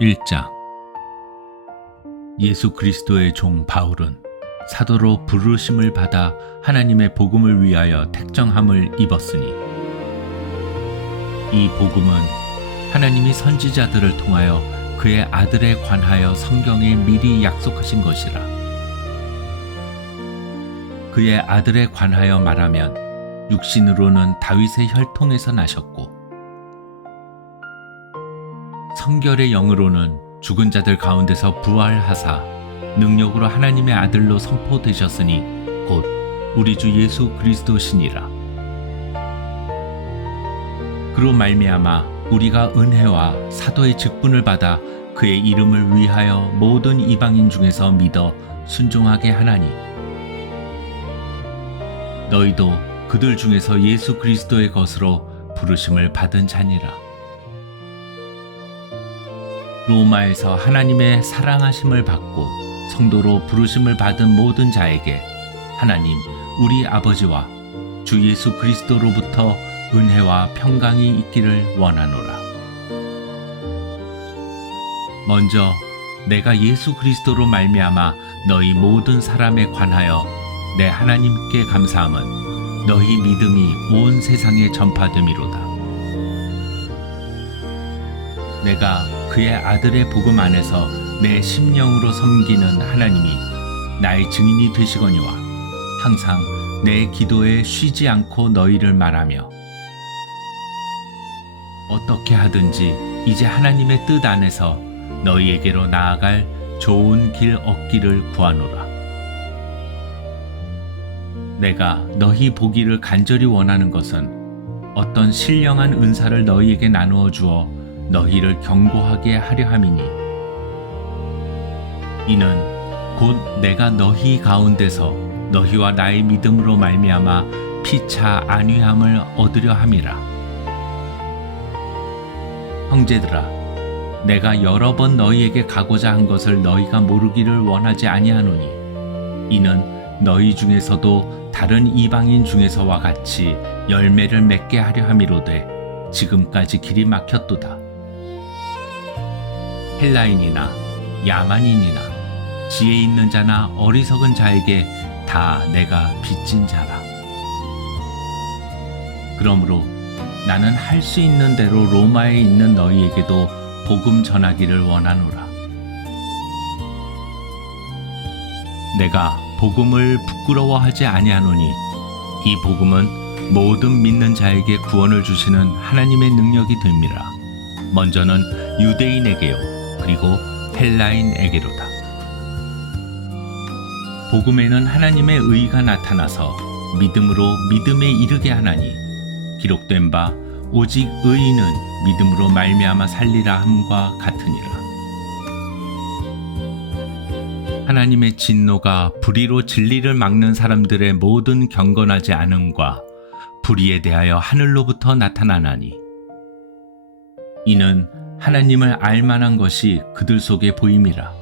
1장. 예수 그리스도의 종 바울은 사도로 부르심을 받아 하나님의 복음을 위하여 택정함을 입었으니 이 복음은 하나님이 선지자들을 통하여 그의 아들에 관하여 성경에 미리 약속하신 것이라. 그의 아들에 관하여 말하면 육신으로는 다윗의 혈통에서 나셨고 성결의 영으로는 죽은 자들 가운데서 부활하사 능력으로 하나님의 아들로 선포되셨으니 곧 우리 주 예수 그리스도시니라. 그로 말미암아 우리가 은혜와 사도의 직분을 받아 그의 이름을 위하여 모든 이방인 중에서 믿어 순종하게 하나니 너희도 그들 중에서 예수 그리스도의 것으로 부르심을 받은 자니라. 로마에서 하나님의 사랑하심을 받고 성도로 부르심을 받은 모든 자에게 하나님 우리 아버지와 주 예수 그리스도로부터 은혜와 평강이 있기를 원하노라. 먼저 내가 예수 그리스도로 말미암아 너희 모든 사람에 관하여 내 하나님께 감사함은 너희 믿음이 온 세상에 전파됨이로다. 내가 그의 아들의 복음 안에서 내 심령으로 섬기는 하나님이 나의 증인이 되시거니와 항상 내 기도에 쉬지 않고 너희를 말하며 어떻게 하든지 이제 하나님의 뜻 안에서 너희에게로 나아갈 좋은 길 얻기를 구하노라. 내가 너희 보기를 간절히 원하는 것은 어떤 신령한 은사를 너희에게 나누어 주어 너희를 경고하게 하려 함이니 이는 곧 내가 너희 가운데서 너희와 나의 믿음으로 말미암아 피차 안위함을 얻으려 함이라. 형제들아, 내가 여러 번 너희에게 가고자 한 것을 너희가 모르기를 원하지 아니하노니 이는 너희 중에서도 다른 이방인 중에서와 같이 열매를 맺게 하려 함이로되 지금까지 길이 막혔도다. 헬라인이나 야만인이나 지혜 있는 자나 어리석은 자에게 다 내가 빚진 자라. 그러므로 나는 할 수 있는 대로 로마에 있는 너희에게도 복음 전하기를 원하노라. 내가 복음을 부끄러워하지 아니하노니 이 복음은 모든 믿는 자에게 구원을 주시는 하나님의 능력이 됨이라. 먼저는 유대인에게요 그리고 헬라인에게로다. 복음에는 하나님의 의가 나타나서 믿음으로 믿음에 이르게 하나니 기록된 바 오직 의인은 믿음으로 말미암아 살리라 함과 같으니라. 하나님의 진노가 불의로 진리를 막는 사람들의 모든 경건하지 않음과 불의에 대하여 하늘로부터 나타나나니 이는 하나님을 알만한 것이 그들 속에 보임이라.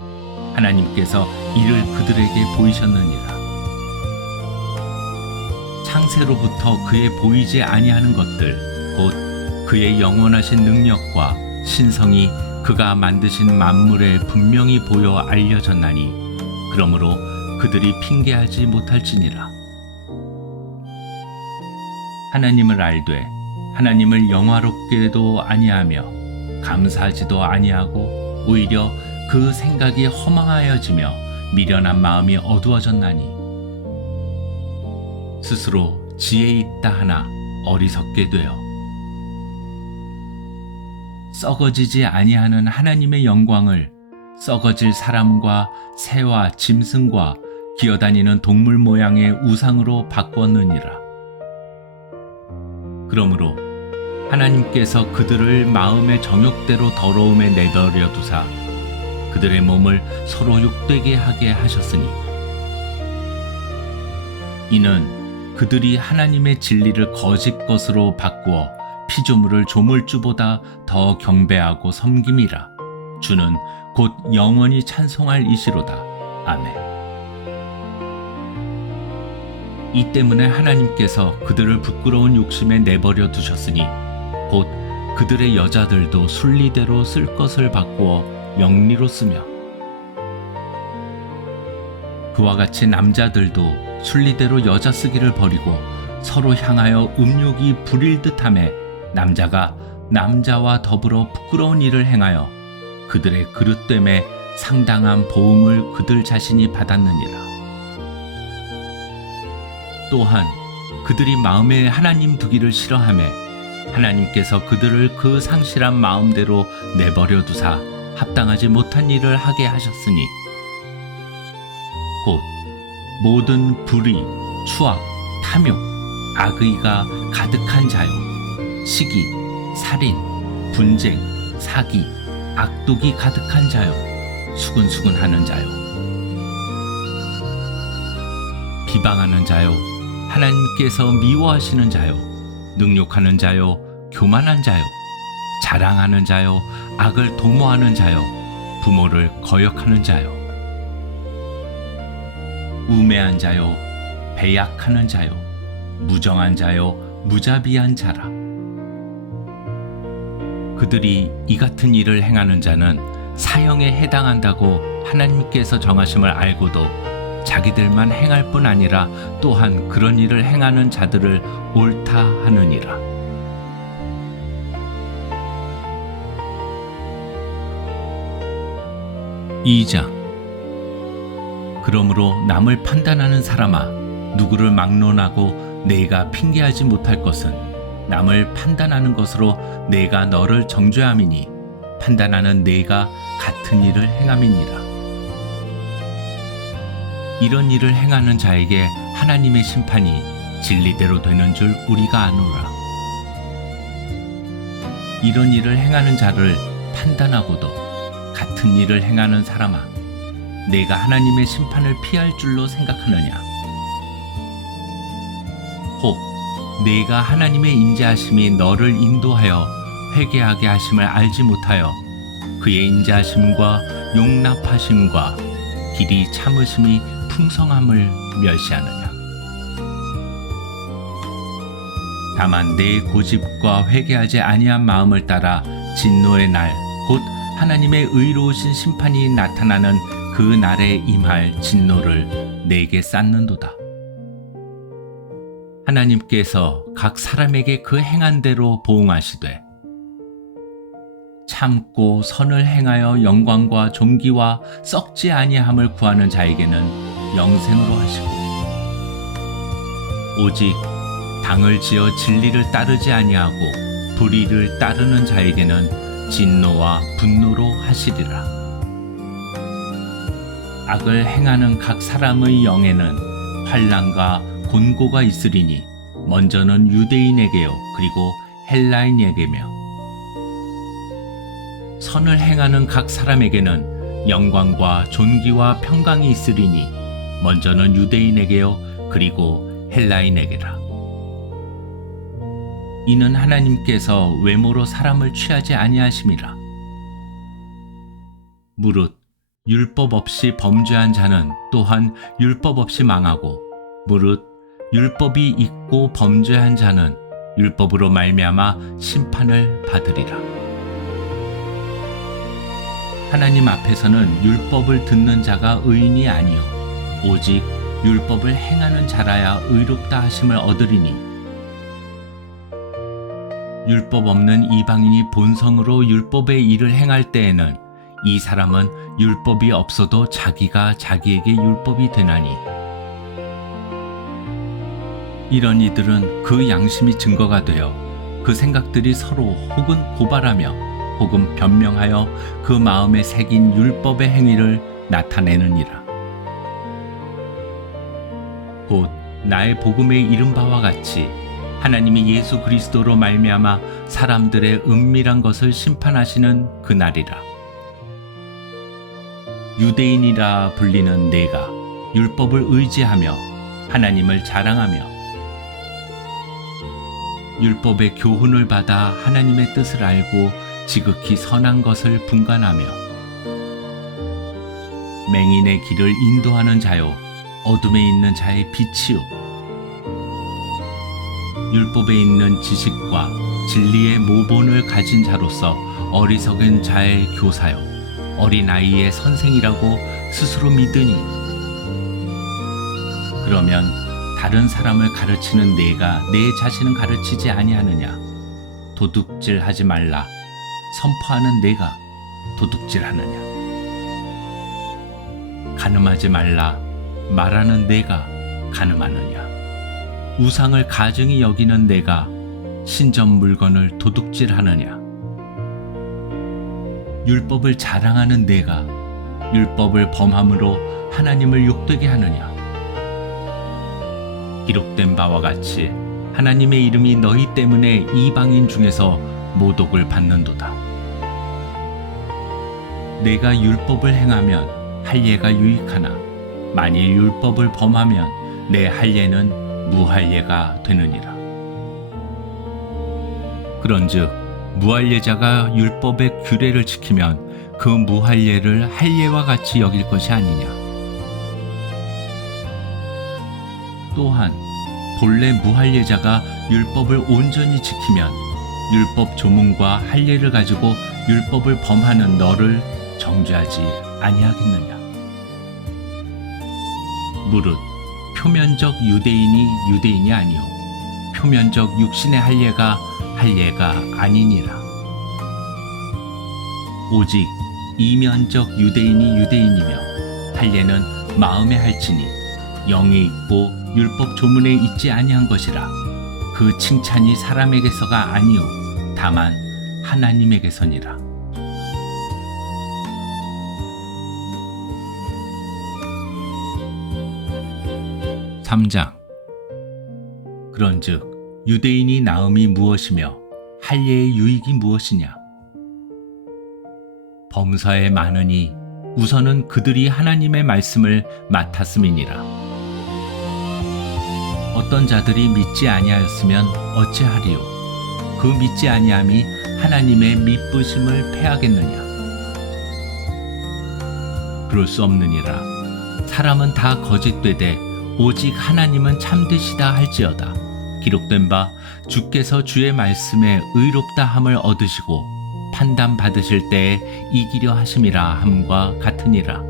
하나님께서 이를 그들에게 보이셨느니라. 창세로부터 그의 보이지 아니하는 것들 곧 그의 영원하신 능력과 신성이 그가 만드신 만물에 분명히 보여 알려졌나니 그러므로 그들이 핑계하지 못할지니라. 하나님을 알되 하나님을 영화롭게도 아니하며 감사하지도 아니하고 오히려 그 생각이 허망하여지며 미련한 마음이 어두워졌나니 스스로 지혜 있다 하나 어리석게 되어 썩어지지 아니하는 하나님의 영광을 썩어질 사람과 새와 짐승과 기어다니는 동물 모양의 우상으로 바꾸었느니라. 그러므로 하나님께서 그들을 마음의 정욕대로 더러움에 내버려 두사 그들의 몸을 서로 욕되게 하게 하셨으니 이는 그들이 하나님의 진리를 거짓 것으로 바꾸어 피조물을 조물주보다 더 경배하고 섬김이라. 주는 곧 영원히 찬송할 이시로다. 아멘. 이 때문에 하나님께서 그들을 부끄러운 욕심에 내버려 두셨으니 곧 그들의 여자들도 순리대로 쓸 것을 바꾸어 영리로 쓰며 그와 같이 남자들도 순리대로 여자 쓰기를 버리고 서로 향하여 음욕이 부릴 듯하매 남자가 남자와 더불어 부끄러운 일을 행하여 그들의 그릇됨에 상당한 보응을 그들 자신이 받았느니라. 또한 그들이 마음에 하나님 두기를 싫어하매 하나님께서 그들을 그 상실한 마음대로 내버려 두사 합당하지 못한 일을 하게 하셨으니 곧 모든 불의, 추악, 탐욕, 악의가 가득한 자요, 시기, 살인, 분쟁, 사기, 악독이 가득한 자요, 수근수근하는 자요, 비방하는 자요, 하나님께서 미워하시는 자요, 능욕하는 자요, 교만한 자요, 자랑하는 자요, 악을 도모하는 자요, 부모를 거역하는 자요, 우매한 자요, 배약하는 자요, 무정한 자요, 무자비한 자라. 그들이 이 같은 일을 행하는 자는 사형에 해당한다고 하나님께서 정하심을 알고도 자기들만 행할 뿐 아니라 또한 그런 일을 행하는 자들을 옳다 하느니라. (2장) 그러므로 남을 판단하는 사람아, 누구를 막론하고 내가 핑계하지 못할 것은 남을 판단하는 것으로 내가 너를 정죄함이니 판단하는 내가 같은 일을 행함이니라. 이런 일을 행하는 자에게 하나님의 심판이 진리대로 되는 줄 우리가 아노라. 이런 일을 행하는 자를 판단하고도 같은 일을 행하는 사람아, 내가 하나님의 심판을 피할 줄로 생각하느냐? 혹 내가 하나님의 인자하심이 너를 인도하여 회개하게 하심을 알지 못하여 그의 인자하심과 용납하심과 길이 참으심이 풍성함을 멸시하느냐? 다만 내 고집과 회개하지 아니한 마음을 따라 진노의 날, 곧 하나님의 의로우신 심판이 나타나는 그 날에 임할 진노를 내게 쌓는도다. 하나님께서 각 사람에게 그 행한 대로 보응하시되 참고 선을 행하여 영광과 존귀와 썩지 아니함을 구하는 자에게는 영생으로 하시고 오직 당을 지어 진리를 따르지 아니하고 불의를 따르는 자에게는 진노와 분노로 하시리라. 악을 행하는 각 사람의 영에는 환난과 곤고가 있으리니 먼저는 유대인에게요 그리고 헬라인에게며 선을 행하는 각 사람에게는 영광과 존귀와 평강이 있으리니 먼저는 유대인에게요 그리고 헬라인에게라. 이는 하나님께서 외모로 사람을 취하지 아니하심이라. 무릇 율법 없이 범죄한 자는 또한 율법 없이 망하고 무릇 율법이 있고 범죄한 자는 율법으로 말미암아 심판을 받으리라. 하나님 앞에서는 율법을 듣는 자가 의인이 아니요 오직 율법을 행하는 자라야 의롭다 하심을 얻으리니 율법 없는 이방인이 본성으로 율법의 일을 행할 때에는 이 사람은 율법이 없어도 자기가 자기에게 율법이 되나니 이런 이들은 그 양심이 증거가 되어 그 생각들이 서로 혹은 고발하며 혹은 변명하여 그 마음에 새긴 율법의 행위를 나타내느니라. 곧 나의 복음에 이른 바와 같이 하나님이 예수 그리스도로 말미암아 사람들의 은밀한 것을 심판하시는 그날이라. 유대인이라 불리는 내가 율법을 의지하며 하나님을 자랑하며 율법의 교훈을 받아 하나님의 뜻을 알고 지극히 선한 것을 분간하며 맹인의 길을 인도하는 자요 어둠에 있는 자의 빛이요 율법에 있는 지식과 진리의 모본을 가진 자로서 어리석은 자의 교사요 어린아이의 선생이라고 스스로 믿으니 그러면 다른 사람을 가르치는 내가 내 자신은 가르치지 아니하느냐? 도둑질하지 말라 선포하는 내가 도둑질하느냐? 간음하지 말라 말하는 내가 간음하느냐? 우상을 가증히 여기는 내가 신전 물건을 도둑질하느냐? 율법을 자랑하는 내가 율법을 범함으로 하나님을 욕되게 하느냐? 기록된 바와 같이 하나님의 이름이 너희 때문에 이방인 중에서 모독을 받는도다. 내가 율법을 행하면 할례가 유익하나 만일 율법을 범하면 내 할례는 무할례가 되느니라. 그런즉 무할례자가 율법의 규례를 지키면 그 무할례를 할례와 같이 여길 것이 아니냐. 또한 본래 무할례자가 율법을 온전히 지키면 율법 조문과 할례를 가지고 율법을 범하는 너를 정죄하지 아니하겠느냐. 무릇 표면적 유대인이 유대인이 아니요 표면적 육신의 할례가 아니니라. 오직 이면적 유대인이 유대인이며 할례는 마음에 할지니 영에 있고 율법 조문에 있지 아니한 것이라. 그 칭찬이 사람에게서가 아니요 다만 하나님에게서니라. (3장) 그런즉 유대인이 나음이 무엇이며 할례의 유익이 무엇이냐? 범사에 많으니 우선은 그들이 하나님의 말씀을 맡았음이니라. 어떤 자들이 믿지 아니하였으면 어찌하리요? 그 믿지 아니함이 하나님의 미쁘심을 패하겠느냐? 그럴 수 없느니라. 사람은 다 거짓되되 오직 하나님은 참되시다 할지어다. 기록된 바 주께서 주의 말씀에 의롭다 함을 얻으시고 판단 받으실 때에 이기려 하심이라 함과 같으니라.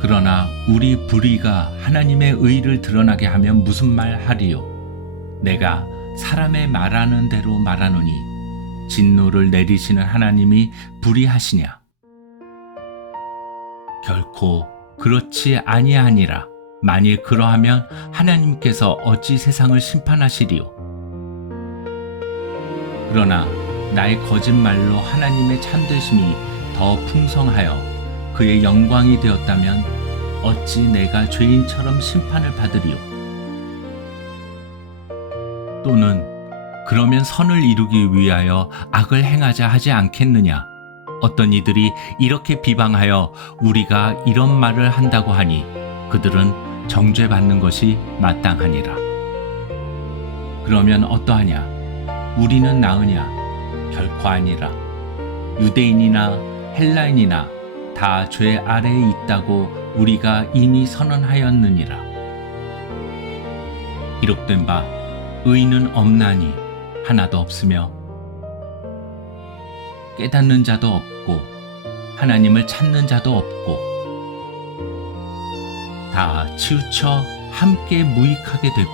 그러나 우리 불의가 하나님의 의를 드러나게 하면 무슨 말 하리요? 내가 사람의 말하는 대로 말하노니 진노를 내리시는 하나님이 불의하시냐? 결코 그렇지 아니하니라. 만일 그러하면 하나님께서 어찌 세상을 심판하시리요? 그러나 나의 거짓말로 하나님의 참되심이 더 풍성하여 그의 영광이 되었다면 어찌 내가 죄인처럼 심판을 받으리요? 또는 그러면 선을 이루기 위하여 악을 행하자 하지 않겠느냐? 어떤 이들이 이렇게 비방하여 우리가 이런 말을 한다고 하니 그들은 정죄받는 것이 마땅하니라. 그러면 어떠하냐? 우리는 나으냐? 결코 아니라. 유대인이나 헬라인이나 다 죄 아래에 있다고 우리가 이미 선언하였느니라. 기록된 바 의인은 없나니 하나도 없으며 깨닫는 자도 없고 하나님을 찾는 자도 없고 다 치우쳐 함께 무익하게 되고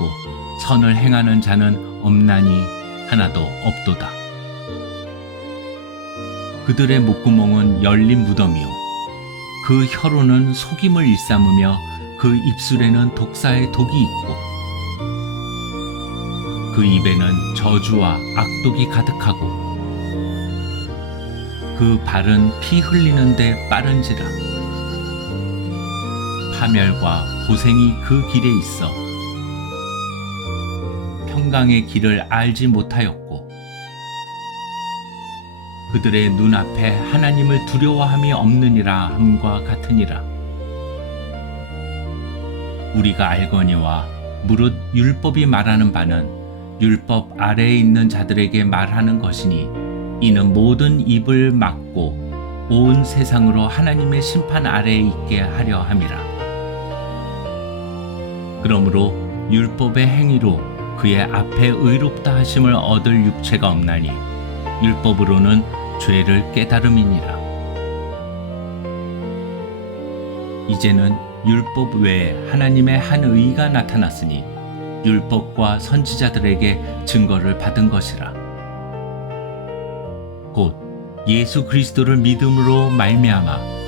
선을 행하는 자는 없나니 하나도 없도다. 그들의 목구멍은 열린 무덤이요 그 혀로는 속임을 일삼으며 그 입술에는 독사의 독이 있고 그 입에는 저주와 악독이 가득하고 그 발은 피 흘리는데 빠른지라. 파멸과 고생이 그 길에 있어 평강의 길을 알지 못하였고 그들의 눈앞에 하나님을 두려워함이 없느니라 함과 같으니라. 우리가 알거니와 무릇 율법이 말하는 바는 율법 아래에 있는 자들에게 말하는 것이니 이는 모든 입을 막고 온 세상으로 하나님의 심판 아래에 있게 하려 함이라. 그러므로 율법의 행위로 그의 앞에 의롭다 하심을 얻을 육체가 없나니 율법으로는 죄를 깨달음이니라. 이제는 율법 외에 하나님의 한 의가 나타났으니 율법과 선지자들에게 증거를 받은 것이라. 곧 예수 그리스도를 믿음으로 말미암아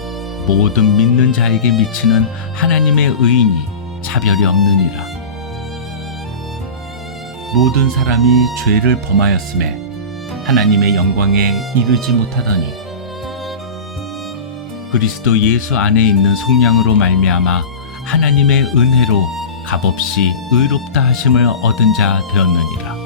모든 믿는 자에게 미치는 하나님의 의인이 차별이 없느니라. 모든 사람이 죄를 범하였음에 하나님의 영광에 이르지 못하더니 그리스도 예수 안에 있는 속량으로 말미암아 하나님의 은혜로 값없이 의롭다 하심을 얻은 자 되었느니라.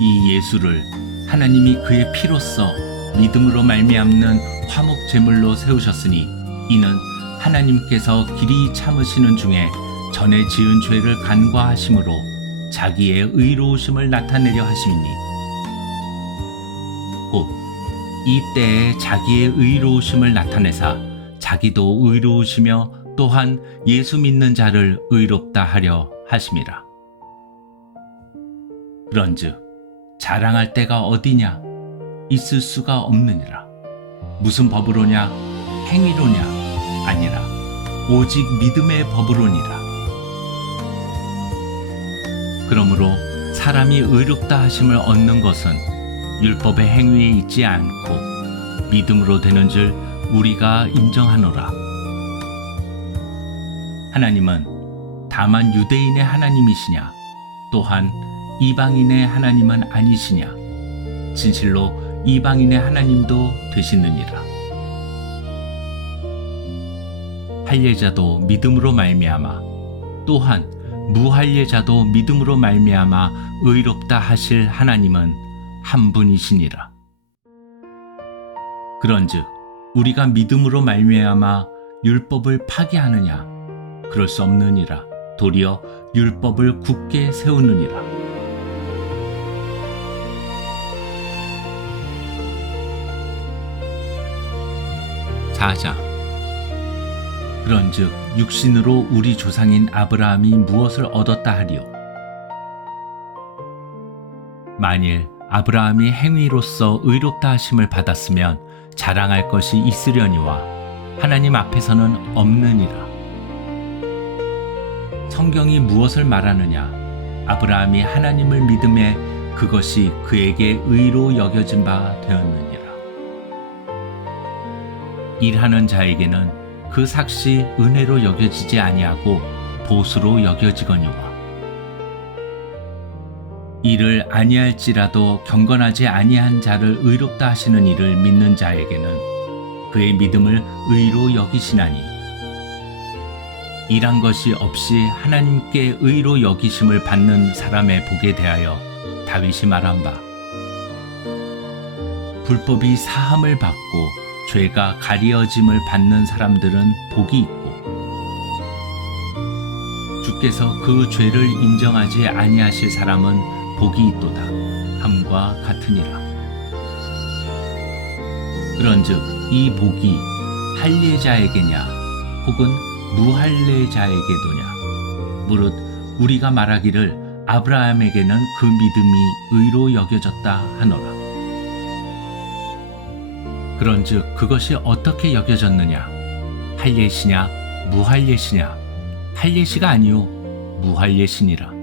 이 예수를 하나님이 그의 피로써 믿음으로 말미암는 화목 제물로 세우셨으니 이는 하나님께서 길이 참으시는 중에 전에 지은 죄를 간과하심으로 자기의 의로우심을 나타내려 하심이니 곧 이 때에 자기의 의로우심을 나타내사 자기도 의로우시며 또한 예수 믿는 자를 의롭다 하려 하심이라. 그런즉 자랑할 때가 어디냐? 있을 수가 없느니라. 무슨 법으로냐? 행위로냐? 아니라 오직 믿음의 법으로니라. 그러므로 사람이 의롭다 하심을 얻는 것은 율법의 행위에 있지 않고 믿음으로 되는 줄 우리가 인정하노라. 하나님은 다만 유대인의 하나님이시냐? 또한 이방인의 하나님은 아니시냐? 진실로 이방인의 하나님도 되시느니라. 할례자도 믿음으로 말미암아 또한 무할례자도 믿음으로 말미암아 의롭다 하실 하나님은 한 분이시니라. 그런즉 우리가 믿음으로 말미암아 율법을 파기하느냐? 그럴 수 없느니라. 도리어 율법을 굳게 세우느니라. 사장. 그런즉 육신으로 우리 조상인 아브라함이 무엇을 얻었다 하리요? 만일 아브라함이 행위로서 의롭다 하심을 받았으면 자랑할 것이 있으려니와 하나님 앞에서는 없느니라. 성경이 무엇을 말하느냐? 아브라함이 하나님을 믿음에 그것이 그에게 의로 여겨진 바 되었느니라. 일하는 자에게는 그 삭시 은혜로 여겨지지 아니하고 보수로 여겨지거니와 이를 아니할지라도 경건하지 아니한 자를 의롭다 하시는 이를 믿는 자에게는 그의 믿음을 의로 여기시나니 일한 것이 없이 하나님께 의로 여기심을 받는 사람의 복에 대하여 다윗이 말한 바 불법이 사함을 받고 죄가 가리어짐을 받는 사람들은 복이 있고 주께서 그 죄를 인정하지 아니하실 사람은 복이 있도다 함과 같으니라. 그런즉 이 복이 할례자에게냐 혹은 무할례자에게도냐? 무릇 우리가 말하기를 아브라함에게는 그 믿음이 의로 여겨졌다 하노라. 그런즉 그것이 어떻게 여겨졌느냐? 할례시냐 무할례시냐? 할례시가 아니요 무할례시니라.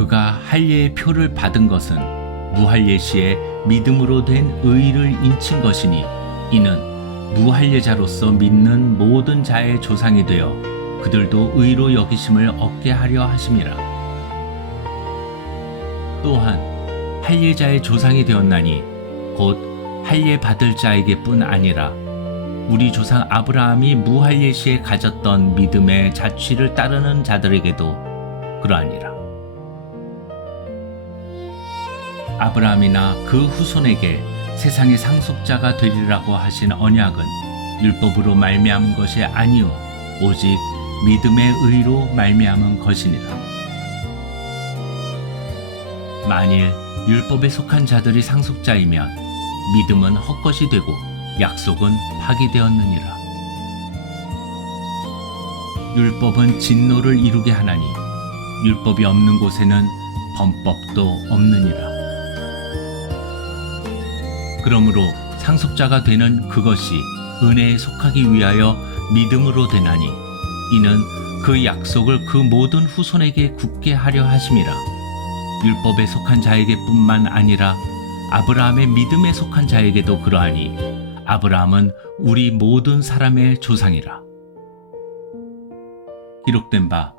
그가 할례의 표를 받은 것은 무할례시에 믿음으로 된 의를 인친 것이니 이는 무할례자로서 믿는 모든 자의 조상이 되어 그들도 의로 여기심을 얻게 하려 하심이라. 또한 할례자의 조상이 되었나니 곧 할례 받을 자에게뿐 아니라 우리 조상 아브라함이 무할례시에 가졌던 믿음의 자취를 따르는 자들에게도 그러하니라. 아브라함이나 그 후손에게 세상의 상속자가 되리라고 하신 언약은 율법으로 말미암은 것이 아니요 오직 믿음의 의로 말미암은 것이니라. 만일 율법에 속한 자들이 상속자이면 믿음은 헛것이 되고 약속은 파기되었느니라. 율법은 진노를 이루게 하나니 율법이 없는 곳에는 범법도 없느니라. 그러므로 상속자가 되는 그것이 은혜에 속하기 위하여 믿음으로 되나니 이는 그 약속을 그 모든 후손에게 굳게 하려 하심이라. 율법에 속한 자에게뿐만 아니라 아브라함의 믿음에 속한 자에게도 그러하니 아브라함은 우리 모든 사람의 조상이라. 기록된 바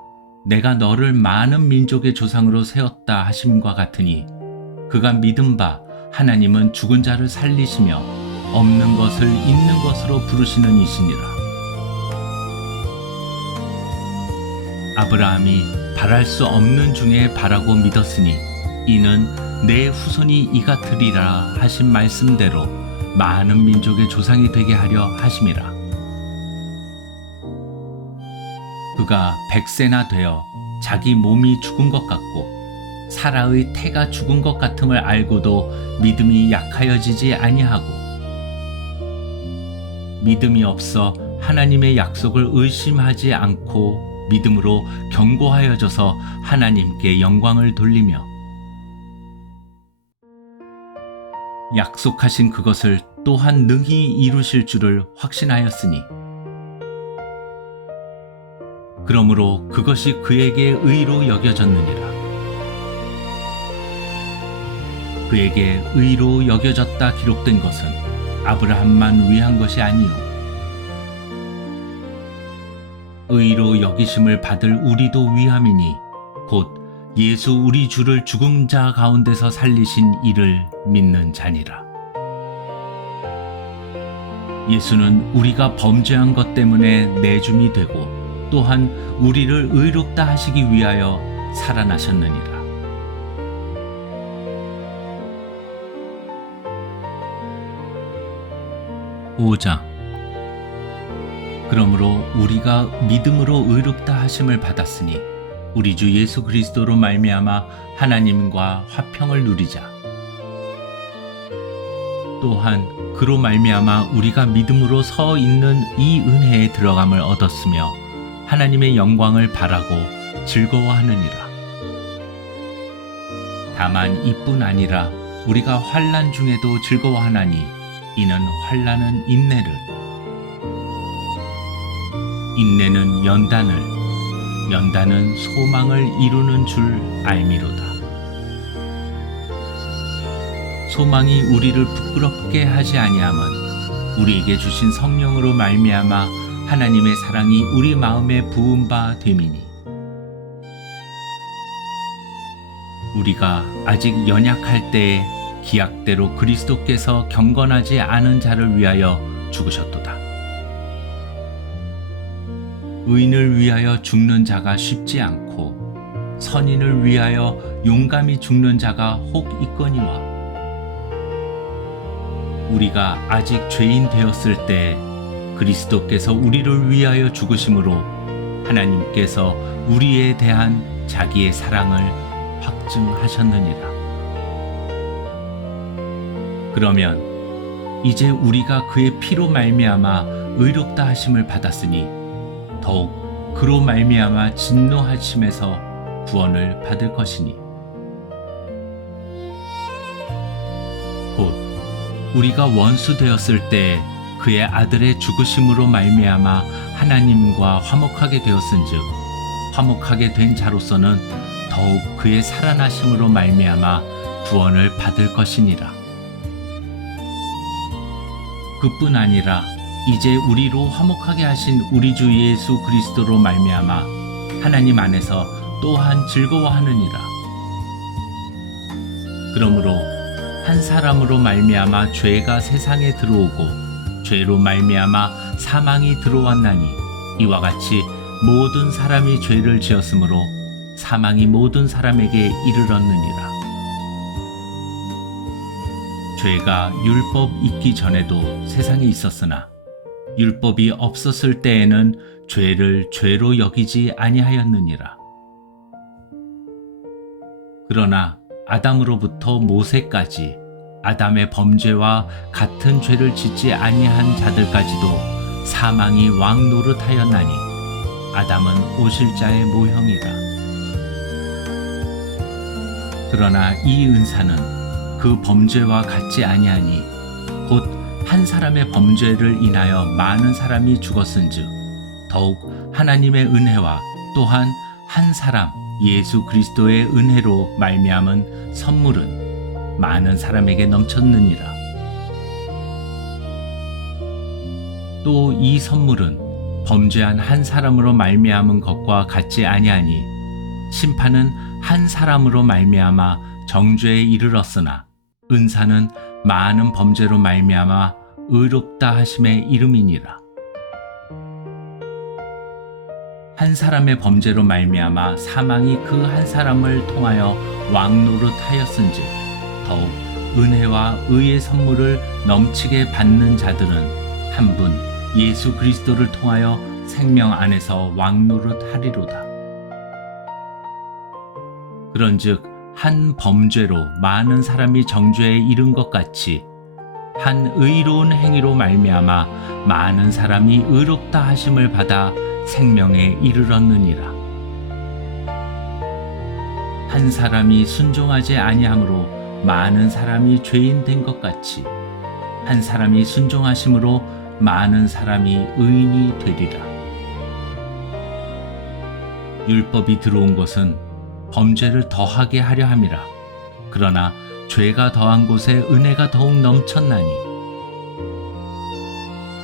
내가 너를 많은 민족의 조상으로 세웠다 하심과 같으니 그가 믿은 바 하나님은 죽은 자를 살리시며 없는 것을 있는 것으로 부르시는 이시니라. 아브라함이 바랄 수 없는 중에 바라고 믿었으니 이는 내 후손이 이같으리라 하신 말씀대로 많은 민족의 조상이 되게 하려 하심이라. 그가 100세나 되어 자기 몸이 죽은 것 같고 사라의 태가 죽은 것 같음을 알고도 믿음이 약하여지지 아니하고 믿음이 없어 하나님의 약속을 의심하지 않고 믿음으로 견고하여져서 하나님께 영광을 돌리며 약속하신 그것을 또한 능히 이루실 줄을 확신하였으니 그러므로 그것이 그에게 의로 여겨졌느니라. 그에게 의로 여겨졌다 기록된 것은 아브라함만 위한 것이 아니요 의로 여기심을 받을 우리도 위함이니 곧 예수 우리 주를 죽은 자 가운데서 살리신 이를 믿는 자니라. 예수는 우리가 범죄한 것 때문에 내줌이 되고 또한 우리를 의롭다 하시기 위하여 살아나셨느니라. (5장) 그러므로 우리가 믿음으로 의롭다 하심을 받았으니 우리 주 예수 그리스도로 말미암아 하나님과 화평을 누리자. 또한 그로 말미암아 우리가 믿음으로 서 있는 이 은혜에 들어감을 얻었으며 하나님의 영광을 바라고 즐거워하느니라. 다만 이뿐 아니라 우리가 환난 중에도 즐거워하나니 이는 환난은 인내를, 인내는 연단을, 연단은 소망을 이루는 줄 알미로다. 소망이 우리를 부끄럽게 하지 아니함은 우리에게 주신 성령으로 말미암아 하나님의 사랑이 우리 마음에 부은 바 됨이니 우리가 아직 연약할 때에 기약대로 그리스도께서 경건하지 않은 자를 위하여 죽으셨도다. 의인을 위하여 죽는 자가 쉽지 않고 선인을 위하여 용감히 죽는 자가 혹 있거니와 우리가 아직 죄인 되었을 때 그리스도께서 우리를 위하여 죽으심으로 하나님께서 우리에 대한 자기의 사랑을 확증하셨느니라. 그러면 이제 우리가 그의 피로 말미암아 의롭다 하심을 받았으니 더욱 그로 말미암아 진노하심에서 구원을 받을 것이니 곧 우리가 원수 되었을 때 그의 아들의 죽으심으로 말미암아 하나님과 화목하게 되었은즉 화목하게 된 자로서는 더욱 그의 살아나심으로 말미암아 구원을 받을 것이니라. 그뿐 아니라 이제 우리로 화목하게 하신 우리 주 예수 그리스도로 말미암아 하나님 안에서 또한 즐거워하느니라. 그러므로 한 사람으로 말미암아 죄가 세상에 들어오고 죄로 말미암아 사망이 들어왔나니 이와 같이 모든 사람이 죄를 지었으므로 사망이 모든 사람에게 이르렀느니라. 죄가 율법 있기 전에도 세상에 있었으나 율법이 없었을 때에는 죄를 죄로 여기지 아니하였느니라. 그러나 아담으로부터 모세까지 아담의 범죄와 같은 죄를 짓지 아니한 자들까지도 사망이 왕노릇하였나니 아담은 오실자의 모형이라. 그러나 이 은사는 그 범죄와 같지 아니하니 곧 한 사람의 범죄를 인하여 많은 사람이 죽었은즉 더욱 하나님의 은혜와 또한 한 사람 예수 그리스도의 은혜로 말미암은 선물은 많은 사람에게 넘쳤느니라. 또 이 선물은 범죄한 한 사람으로 말미암은 것과 같지 아니하니 심판은 한 사람으로 말미암아 정죄에 이르렀으나 은사는 많은 범죄로 말미암아 의롭다 하심의 이름이니라. 한 사람의 범죄로 말미암아 사망이 그 한 사람을 통하여 왕노릇하였은즉 더욱 은혜와 의의 선물을 넘치게 받는 자들은 한 분 예수 그리스도를 통하여 생명 안에서 왕노릇하리로다. 그런즉 한 범죄로 많은 사람이 정죄에 이른 것 같이 한 의로운 행위로 말미암아 많은 사람이 의롭다 하심을 받아 생명에 이르렀느니라. 한 사람이 순종하지 아니함으로 많은 사람이 죄인 된 것 같이 한 사람이 순종하심으로 많은 사람이 의인이 되리라. 율법이 들어온 것은 범죄를 더하게 하려 함이라. 그러나 죄가 더한 곳에 은혜가 더욱 넘쳤나니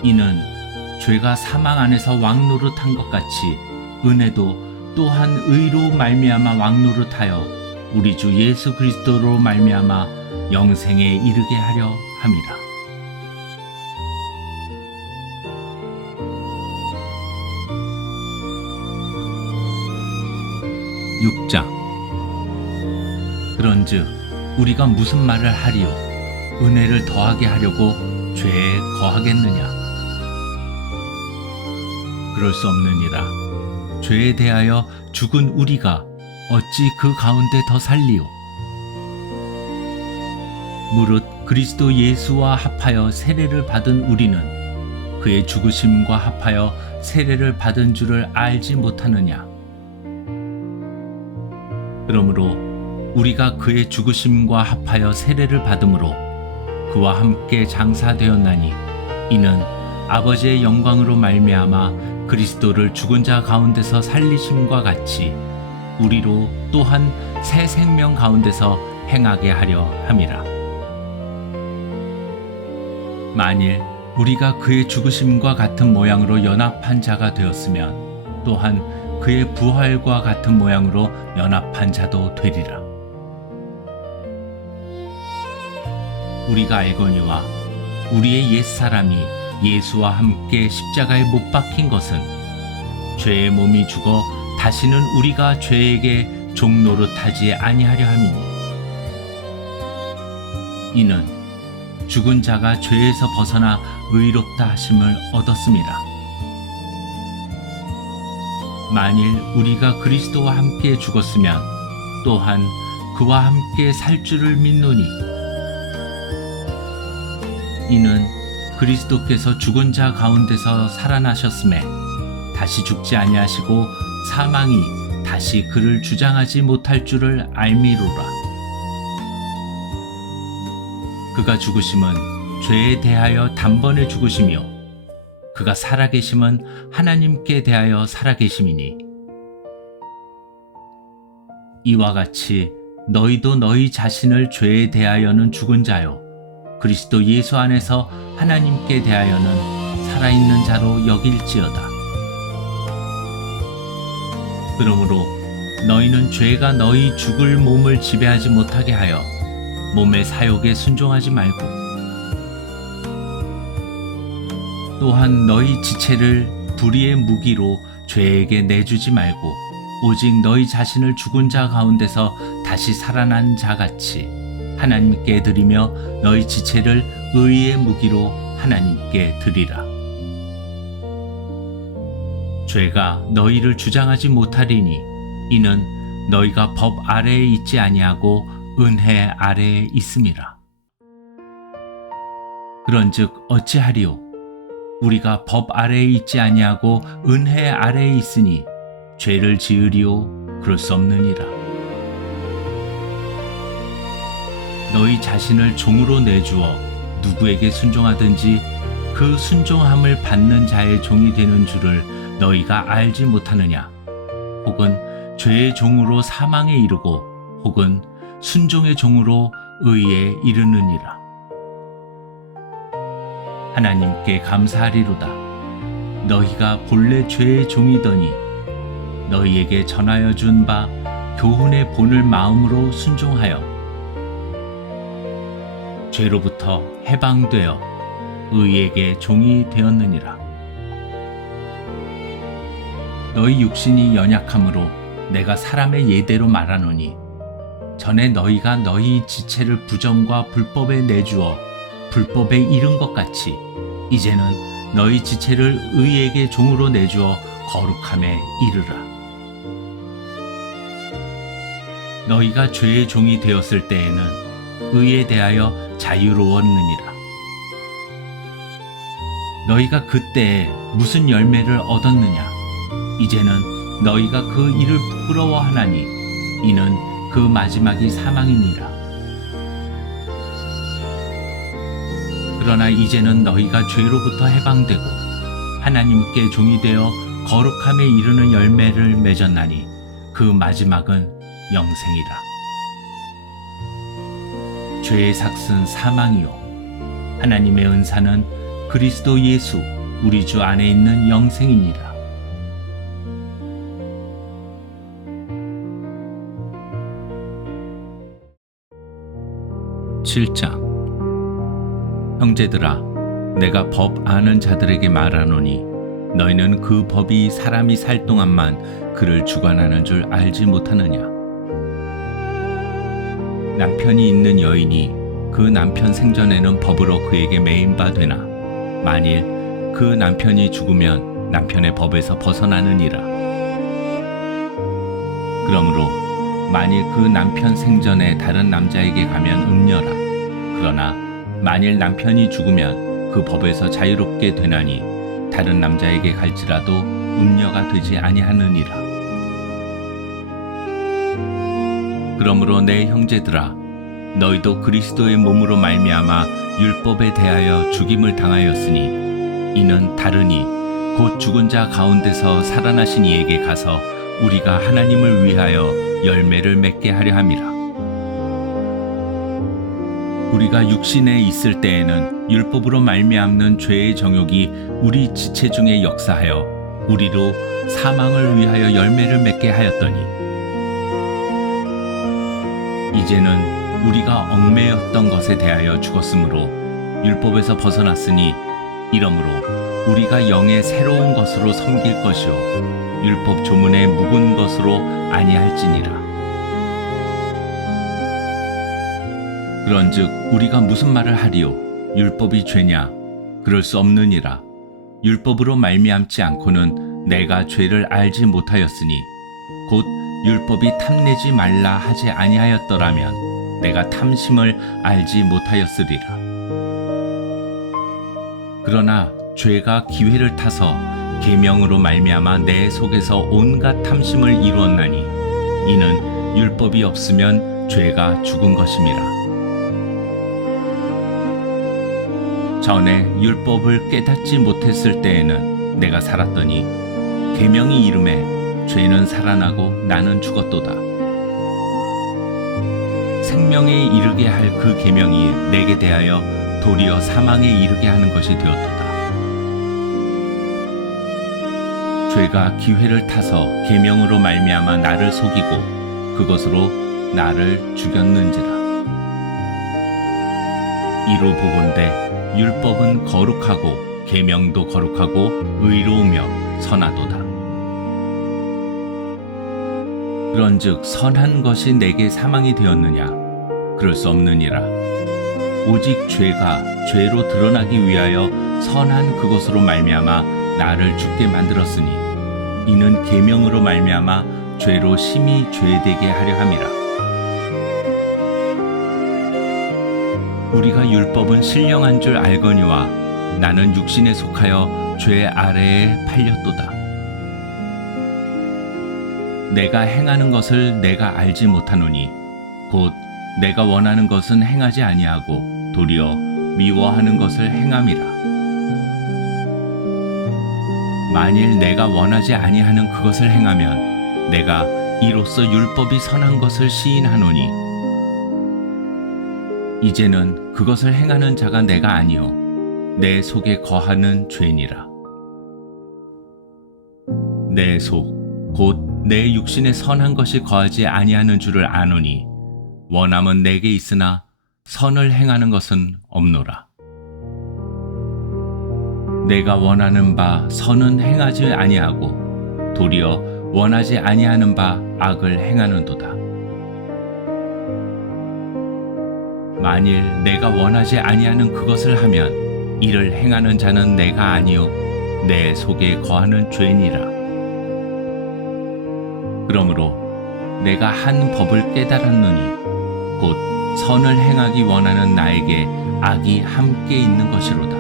이는 죄가 사망 안에서 왕노릇한 것 같이 은혜도 또한 의로 말미암아 왕노릇하여 우리 주 예수 그리스도로 말미암아 영생에 이르게 하려 함이라. 6장. 그런즉 우리가 무슨 말을 하리요? 은혜를 더하게 하려고 죄에 거하겠느냐? 그럴 수 없느니라. 죄에 대하여 죽은 우리가 어찌 그 가운데 더 살리요? 무릇 그리스도 예수와 합하여 세례를 받은 우리는 그의 죽으심과 합하여 세례를 받은 줄을 알지 못하느냐? 그러므로 우리가 그의 죽으심과 합하여 세례를 받음으로 그와 함께 장사되었나니 이는 아버지의 영광으로 말미암아 그리스도를 죽은 자 가운데서 살리심과 같이 우리로 또한 새 생명 가운데서 행하게 하려 함이라. 만일 우리가 그의 죽으심과 같은 모양으로 연합한 자가 되었으면 또한 그의 부활과 같은 모양으로 연합한 자도 되리라. 우리가 알거니와 우리의 옛사람이 예수와 함께 십자가에 못 박힌 것은 죄의 몸이 죽어 다시는 우리가 죄에게 종노릇하지 아니하려 함이니 이는 죽은 자가 죄에서 벗어나 의롭다 하심을 얻었음이라. 만일 우리가 그리스도와 함께 죽었으면 또한 그와 함께 살 줄을 믿노니 이는 그리스도께서 죽은 자 가운데서 살아나셨음에 다시 죽지 아니하시고 사망이 다시 그를 주장하지 못할 줄을 알미로라. 그가 죽으심은 죄에 대하여 단번에 죽으시며 그가 살아계심은 하나님께 대하여 살아계심이니 이와 같이 너희도 너희 자신을 죄에 대하여는 죽은 자요 그리스도 예수 안에서 하나님께 대하여는 살아있는 자로 여길지어다. 그러므로 너희는 죄가 너희 죽을 몸을 지배하지 못하게 하여 몸의 사욕에 순종하지 말고 또한 너희 지체를 불의의 무기로 죄에게 내주지 말고 오직 너희 자신을 죽은 자 가운데서 다시 살아난 자같이 하나님께 드리며 너희 지체를 의의 무기로 하나님께 드리라. 죄가 너희를 주장하지 못하리니 이는 너희가 법 아래에 있지 아니하고 은혜 아래에 있음이라. 그런즉 어찌하리요? 우리가 법 아래에 있지 아니하고 은혜 아래에 있으니 죄를 지으리오 그럴 수 없느니라. 너희 자신을 종으로 내주어 누구에게 순종하든지 그 순종함을 받는 자의 종이 되는 줄을 너희가 알지 못하느냐? 혹은 죄의 종으로 사망에 이르고 혹은 순종의 종으로 의에 이르느니라. 하나님께 감사하리로다. 너희가 본래 죄의 종이더니 너희에게 전하여 준 바 교훈의 본을 마음으로 순종하여 죄로부터 해방되어 의에게 종이 되었느니라. 너희 육신이 연약함으로 내가 사람의 예대로 말하노니 전에 너희가 너희 지체를 부정과 불법에 내주어 불법에 이른 것 같이 이제는 너희 지체를 의에게 종으로 내주어 거룩함에 이르라. 너희가 죄의 종이 되었을 때에는 의에 대하여 자유로웠느니라. 너희가 그때에 무슨 열매를 얻었느냐? 이제는 너희가 그 일을 부끄러워하나니 이는 그 마지막이 사망이니라. 그러나 이제는 너희가 죄로부터 해방되고 하나님께 종이 되어 거룩함에 이르는 열매를 맺었나니 그 마지막은 영생이라. 죄의 삭은 사망이요 하나님의 은사는 그리스도 예수 우리 주 안에 있는 영생이니라. 7장. 형제들아, 내가 법 아는 자들에게 말하노니 너희는 그 법이 사람이 살 동안만 그를 주관하는 줄 알지 못하느냐? 남편이 있는 여인이 그 남편 생전에는 법으로 그에게 매인 바 되나 만일 그 남편이 죽으면 남편의 법에서 벗어나느니라. 그러므로 만일 그 남편 생전에 다른 남자에게 가면 음녀라. 그러나 만일 남편이 죽으면 그 법에서 자유롭게 되나니 다른 남자에게 갈지라도 음녀가 되지 아니하느니라. 그러므로 내 형제들아, 너희도 그리스도의 몸으로 말미암아 율법에 대하여 죽임을 당하였으니 이는 다르니 곧 죽은 자 가운데서 살아나신 이에게 가서 우리가 하나님을 위하여 열매를 맺게 하려 함이라. 우리가 육신에 있을 때에는 율법으로 말미암는 죄의 정욕이 우리 지체 중에 역사하여 우리로 사망을 위하여 열매를 맺게 하였더니 이제는 우리가 얽매였던 것에 대하여 죽었으므로 율법에서 벗어났으니 이러므로 우리가 영의 새로운 것으로 섬길 것이요 율법 조문의 묵은 것으로 아니할지니라. 그런즉 우리가 무슨 말을 하리요? 율법이 죄냐? 그럴 수 없느니라. 율법으로 말미암지 않고는 내가 죄를 알지 못하였으니 곧 율법이 탐내지 말라 하지 아니하였더라면 내가 탐심을 알지 못하였으리라. 그러나 죄가 기회를 타서 계명으로 말미암아 내 속에서 온갖 탐심을 이루었나니 이는 율법이 없으면 죄가 죽은 것임이라. 전에 율법을 깨닫지 못했을 때에는 내가 살았더니 계명이 이름에 죄는 살아나고 나는 죽었도다. 생명에 이르게 할 그 계명이 내게 대하여 도리어 사망에 이르게 하는 것이 되었도다. 죄가 기회를 타서 계명으로 말미암아 나를 속이고 그것으로 나를 죽였는지라. 이로 보건대 율법은 거룩하고 계명도 거룩하고 의로우며 선하도다. 그런즉 선한 것이 내게 사망이 되었느냐? 그럴 수 없느니라. 오직 죄가 죄로 드러나기 위하여 선한 그것으로 말미암아 나를 죽게 만들었으니 이는 계명으로 말미암아 죄로 심히 죄되게 하려 함이라. 우리가 율법은 신령한 줄 알거니와 나는 육신에 속하여 죄 아래에 팔렸도다. 내가 행하는 것을 내가 알지 못하노니 곧 내가 원하는 것은 행하지 아니하고 도리어 미워하는 것을 행함이라. 만일 내가 원하지 아니하는 그것을 행하면 내가 이로써 율법이 선한 것을 시인하노니 이제는 그것을 행하는 자가 내가 아니요 내 속에 거하는 죄니라. 내 속 곧 내 육신에 선한 것이 거하지 아니하는 줄을 아노니 원함은 내게 있으나 선을 행하는 것은 없노라. 내가 원하는 바 선은 행하지 아니하고 도리어 원하지 아니하는 바 악을 행하는도다. 만일 내가 원하지 아니하는 그것을 하면 이를 행하는 자는 내가 아니요 내 속에 거하는 죄니라. 그러므로 내가 한 법을 깨달았노니 곧 선을 행하기 원하는 나에게 악이 함께 있는 것이로다.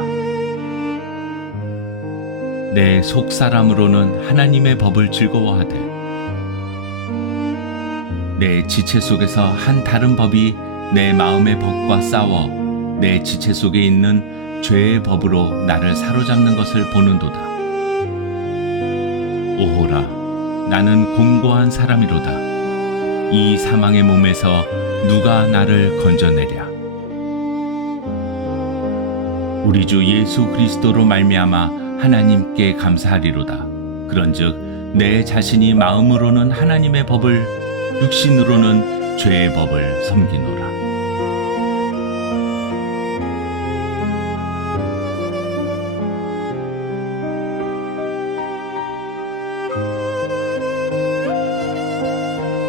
내 속사람으로는 하나님의 법을 즐거워하되 내 지체 속에서 한 다른 법이 내 마음의 법과 싸워 내 지체 속에 있는 죄의 법으로 나를 사로잡는 것을 보는도다. 오호라, 나는 공고한 사람이로다. 이 사망의 몸에서 누가 나를 건져내랴. 우리 주 예수 그리스도로 말미암아 하나님께 감사하리로다. 그런즉 내 자신이 마음으로는 하나님의 법을, 육신으로는 죄의 법을 섬기노라.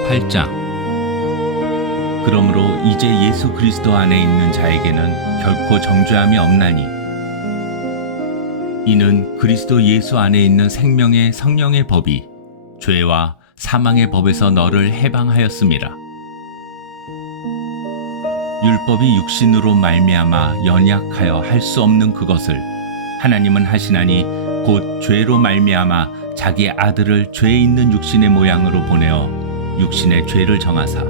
(8장) 그러므로 이제 예수 그리스도 안에 있는 자에게는 결코 정죄함이 없나니 이는 그리스도 예수 안에 있는 생명의 성령의 법이 죄와 사망의 법에서 너를 해방하였음이라. 율법이 육신으로 말미암아 연약하여 할 수 없는 그것을 하나님은 하시나니 곧 죄로 말미암아 자기 아들을 죄 있는 육신의 모양으로 보내어 육신의 죄를 정하사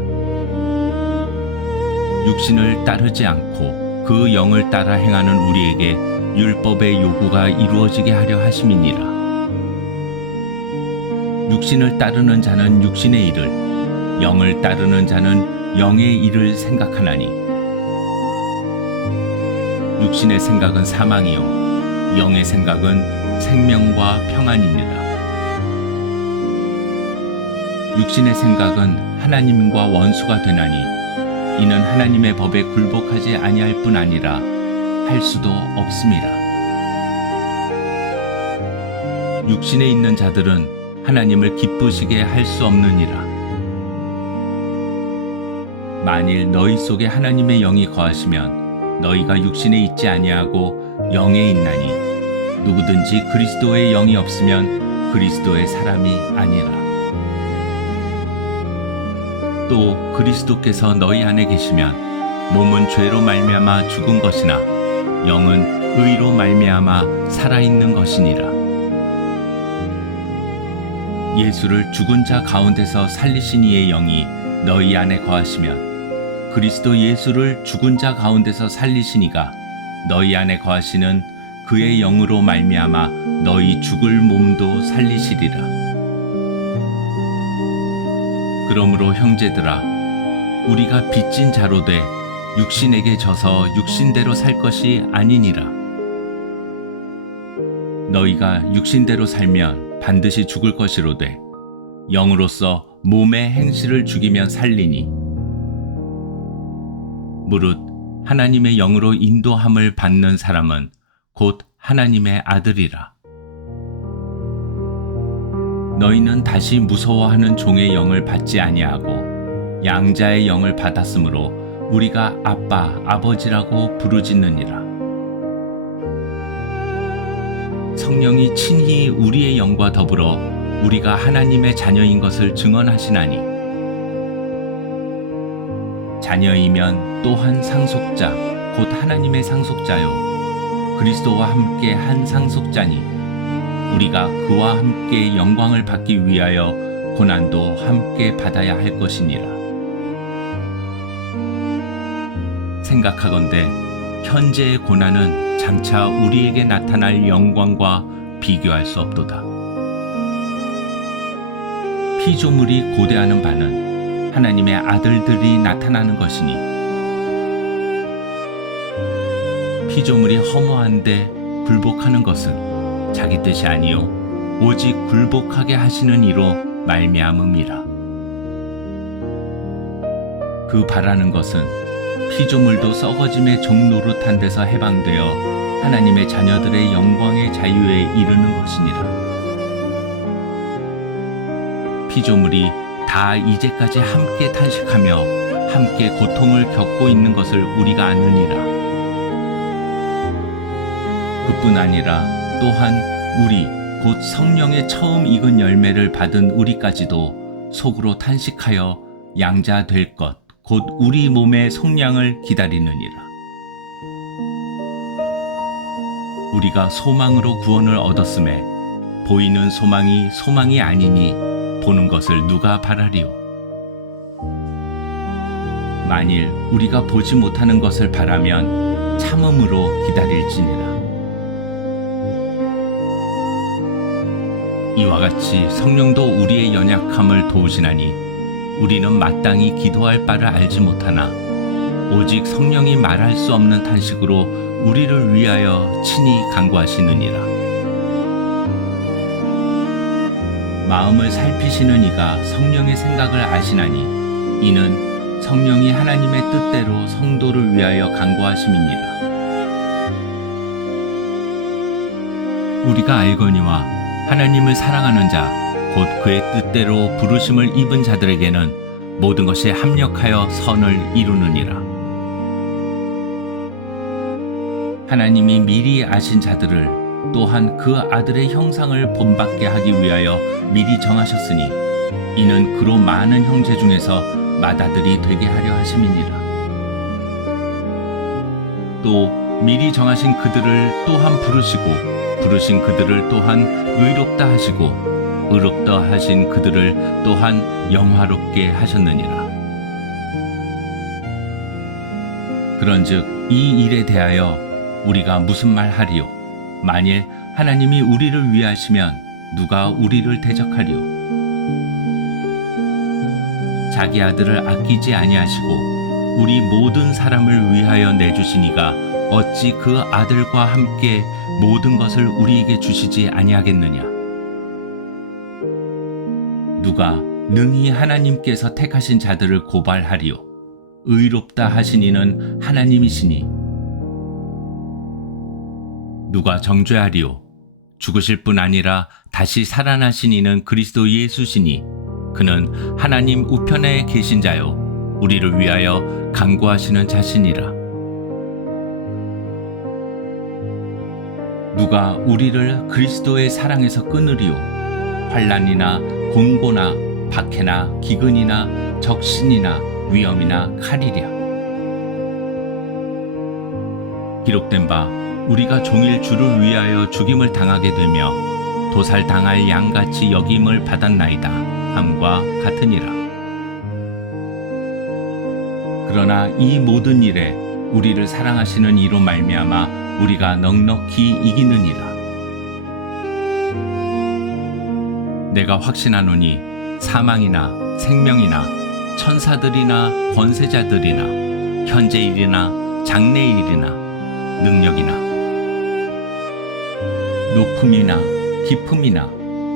육신을 따르지 않고 그 영을 따라 행하는 우리에게 율법의 요구가 이루어지게 하려 하심이니라. 육신을 따르는 자는 육신의 일을, 영을 따르는 자는 영의 일을 생각하나니 육신의 생각은 사망이요 영의 생각은 생명과 평안이니라. 육신의 생각은 하나님과 원수가 되나니 이는 하나님의 법에 굴복하지 아니할 뿐 아니라 할 수도 없음이라. 육신에 있는 자들은 하나님을 기쁘시게 할 수 없느니라. 만일 너희 속에 하나님의 영이 거하시면 너희가 육신에 있지 아니하고 영에 있나니 누구든지 그리스도의 영이 없으면 그리스도의 사람이 아니라. 또 그리스도께서 너희 안에 계시면 몸은 죄로 말미암아 죽은 것이나 영은 의로 말미암아 살아있는 것이니라. 예수를 죽은 자 가운데서 살리신 이의 영이 너희 안에 거하시면 그리스도 예수를 죽은 자 가운데서 살리신 이가 너희 안에 거하시는 그의 영으로 말미암아 너희 죽을 몸도 살리시리라. 그러므로 형제들아, 우리가 빚진 자로 돼 육신에게 져서 육신대로 살 것이 아니니라. 너희가 육신대로 살면 반드시 죽을 것이로되 영으로서 몸의 행실을 죽이면 살리니 무릇 하나님의 영으로 인도함을 받는 사람은 곧 하나님의 아들이라. 너희는 다시 무서워하는 종의 영을 받지 아니하고 양자의 영을 받았으므로 우리가 아빠, 아버지라고 부르짖느니라. 성령이 친히 우리의 영과 더불어 우리가 하나님의 자녀인 것을 증언하시나니 자녀이면 또한 상속자, 곧 하나님의 상속자요 그리스도와 함께 한 상속자니 우리가 그와 함께 영광을 받기 위하여 고난도 함께 받아야 할 것이니라. 생각하건대 현재의 고난은 장차 우리에게 나타날 영광과 비교할 수 없도다. 피조물이 고대하는 바는 하나님의 아들들이 나타나는 것이니 피조물이 허무한데 굴복하는 것은 자기 뜻이 아니요 오직 굴복하게 하시는 이로 말미암음이라. 그 바라는 것은 피조물도 썩어짐의 종 노릇한 데서 해방되어 하나님의 자녀들의 영광의 자유에 이르는 것이니라. 피조물이 다 이제까지 함께 탄식하며 함께 고통을 겪고 있는 것을 우리가 아느니라. 그뿐 아니라 또한 우리 곧 성령의 처음 익은 열매를 받은 우리까지도 속으로 탄식하여 양자 될 것 곧 우리 몸의 속량을 기다리느니라. 우리가 소망으로 구원을 얻었음에 보이는 소망이 소망이 아니니 보는 것을 누가 바라리요. 만일 우리가 보지 못하는 것을 바라면 참음으로 기다릴지니라. 이와 같이 성령도 우리의 연약함을 도우시나니 우리는 마땅히 기도할 바를 알지 못하나 오직 성령이 말할 수 없는 탄식으로 우리를 위하여 친히 간구하시느니라. 마음을 살피시는 이가 성령의 생각을 아시나니 이는 성령이 하나님의 뜻대로 성도를 위하여 간구하심이니라. 우리가 알거니와 하나님을 사랑하는 자 곧 그의 뜻대로 부르심을 입은 자들에게는 모든 것이 합력하여 선을 이루느니라. 하나님이 미리 아신 자들을 또한 그 아들의 형상을 본받게 하기 위하여 미리 정하셨으니 이는 그로 많은 형제 중에서 맏아들이 되게 하려 하심이니라. 또 미리 정하신 그들을 또한 부르시고 부르신 그들을 또한 의롭다 하시고 의롭다 하신 그들을 또한 영화롭게 하셨느니라. 그런즉 이 일에 대하여 우리가 무슨 말 하리요? 만일 하나님이 우리를 위하시면 누가 우리를 대적하리요? 자기 아들을 아끼지 아니하시고 우리 모든 사람을 위하여 내주신 이가 어찌 그 아들과 함께 모든 것을 우리에게 주시지 아니하겠느냐? 누가 능히 하나님께서 택하신 자들을 고발하리요? 의롭다 하신 이는 하나님이시니 누가 정죄하리요? 죽으실 뿐 아니라 다시 살아나신 이는 그리스도 예수시니 그는 하나님 우편에 계신 자요 우리를 위하여 간구하시는 자시니라. 누가 우리를 그리스도의 사랑에서 끊으리요? 환난이나 공고나 박해나 기근이나 적신이나 위험이나 칼이랴. 기록된 바 우리가 종일 주를 위하여 죽임을 당하게 되며 도살당할 양같이 여김을 받았나이다 함과 같으니라. 그러나 이 모든 일에 우리를 사랑하시는 이로 말미암아 우리가 넉넉히 이기느니라. 내가 확신하노니 사망이나 생명이나 천사들이나 권세자들이나 현재일이나 장래일이나 능력이나 높음이나 깊음이나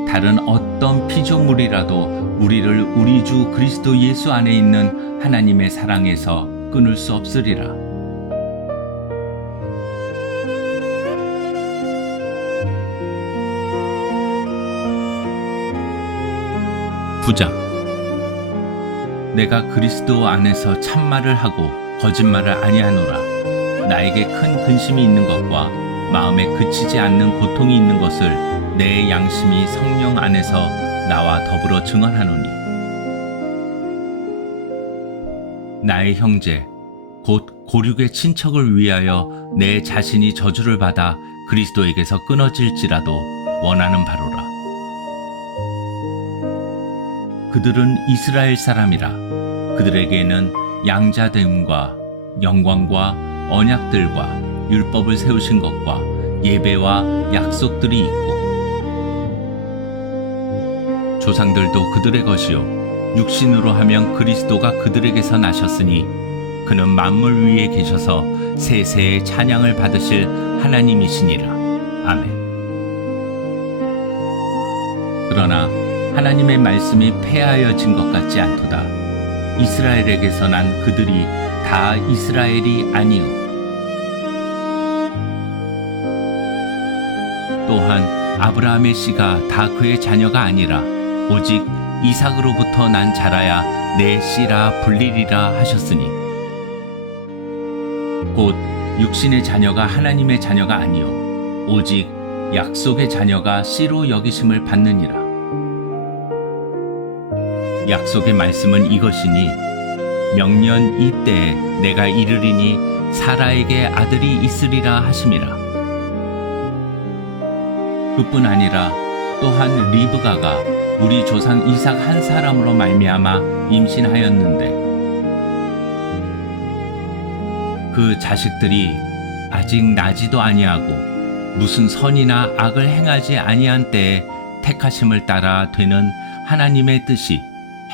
다른 어떤 피조물이라도 우리를 우리 주 그리스도 예수 안에 있는 하나님의 사랑에서 끊을 수 없으리라. 부장 내가 그리스도 안에서 참말을 하고 거짓말을 아니하노라. 나에게 큰 근심이 있는 것과 마음에 그치지 않는 고통이 있는 것을 내 양심이 성령 안에서 나와 더불어 증언하노니 나의 형제 곧 고륙의 친척을 위하여 내 자신이 저주를 받아 그리스도에게서 끊어질지라도 원하는 바로라. 그들은 이스라엘 사람이라. 그들에게는 양자됨과 영광과 언약들과 율법을 세우신 것과 예배와 약속들이 있고, 조상들도 그들의 것이요 육신으로 하면 그리스도가 그들에게서 나셨으니 그는 만물 위에 계셔서 세세의 찬양을 받으실 하나님이시니라. 아멘. 그러나 하나님의 말씀이 폐하여진 것 같지 않도다. 이스라엘에게서 난 그들이 다 이스라엘이 아니요 또한 아브라함의 씨가 다 그의 자녀가 아니라 오직 이삭으로부터 난 자라야 내 씨라 불리리라 하셨으니, 곧 육신의 자녀가 하나님의 자녀가 아니요 오직 약속의 자녀가 씨로 여기심을 받느니라. 약속의 말씀은 이것이니 명년 이때에 내가 이르리니 사라에게 아들이 있으리라 하심이라. 그뿐 아니라 또한 리브가가 우리 조상 이삭 한 사람으로 말미암아 임신하였는데 그 자식들이 아직 나지도 아니하고 무슨 선이나 악을 행하지 아니한 때에 택하심을 따라 되는 하나님의 뜻이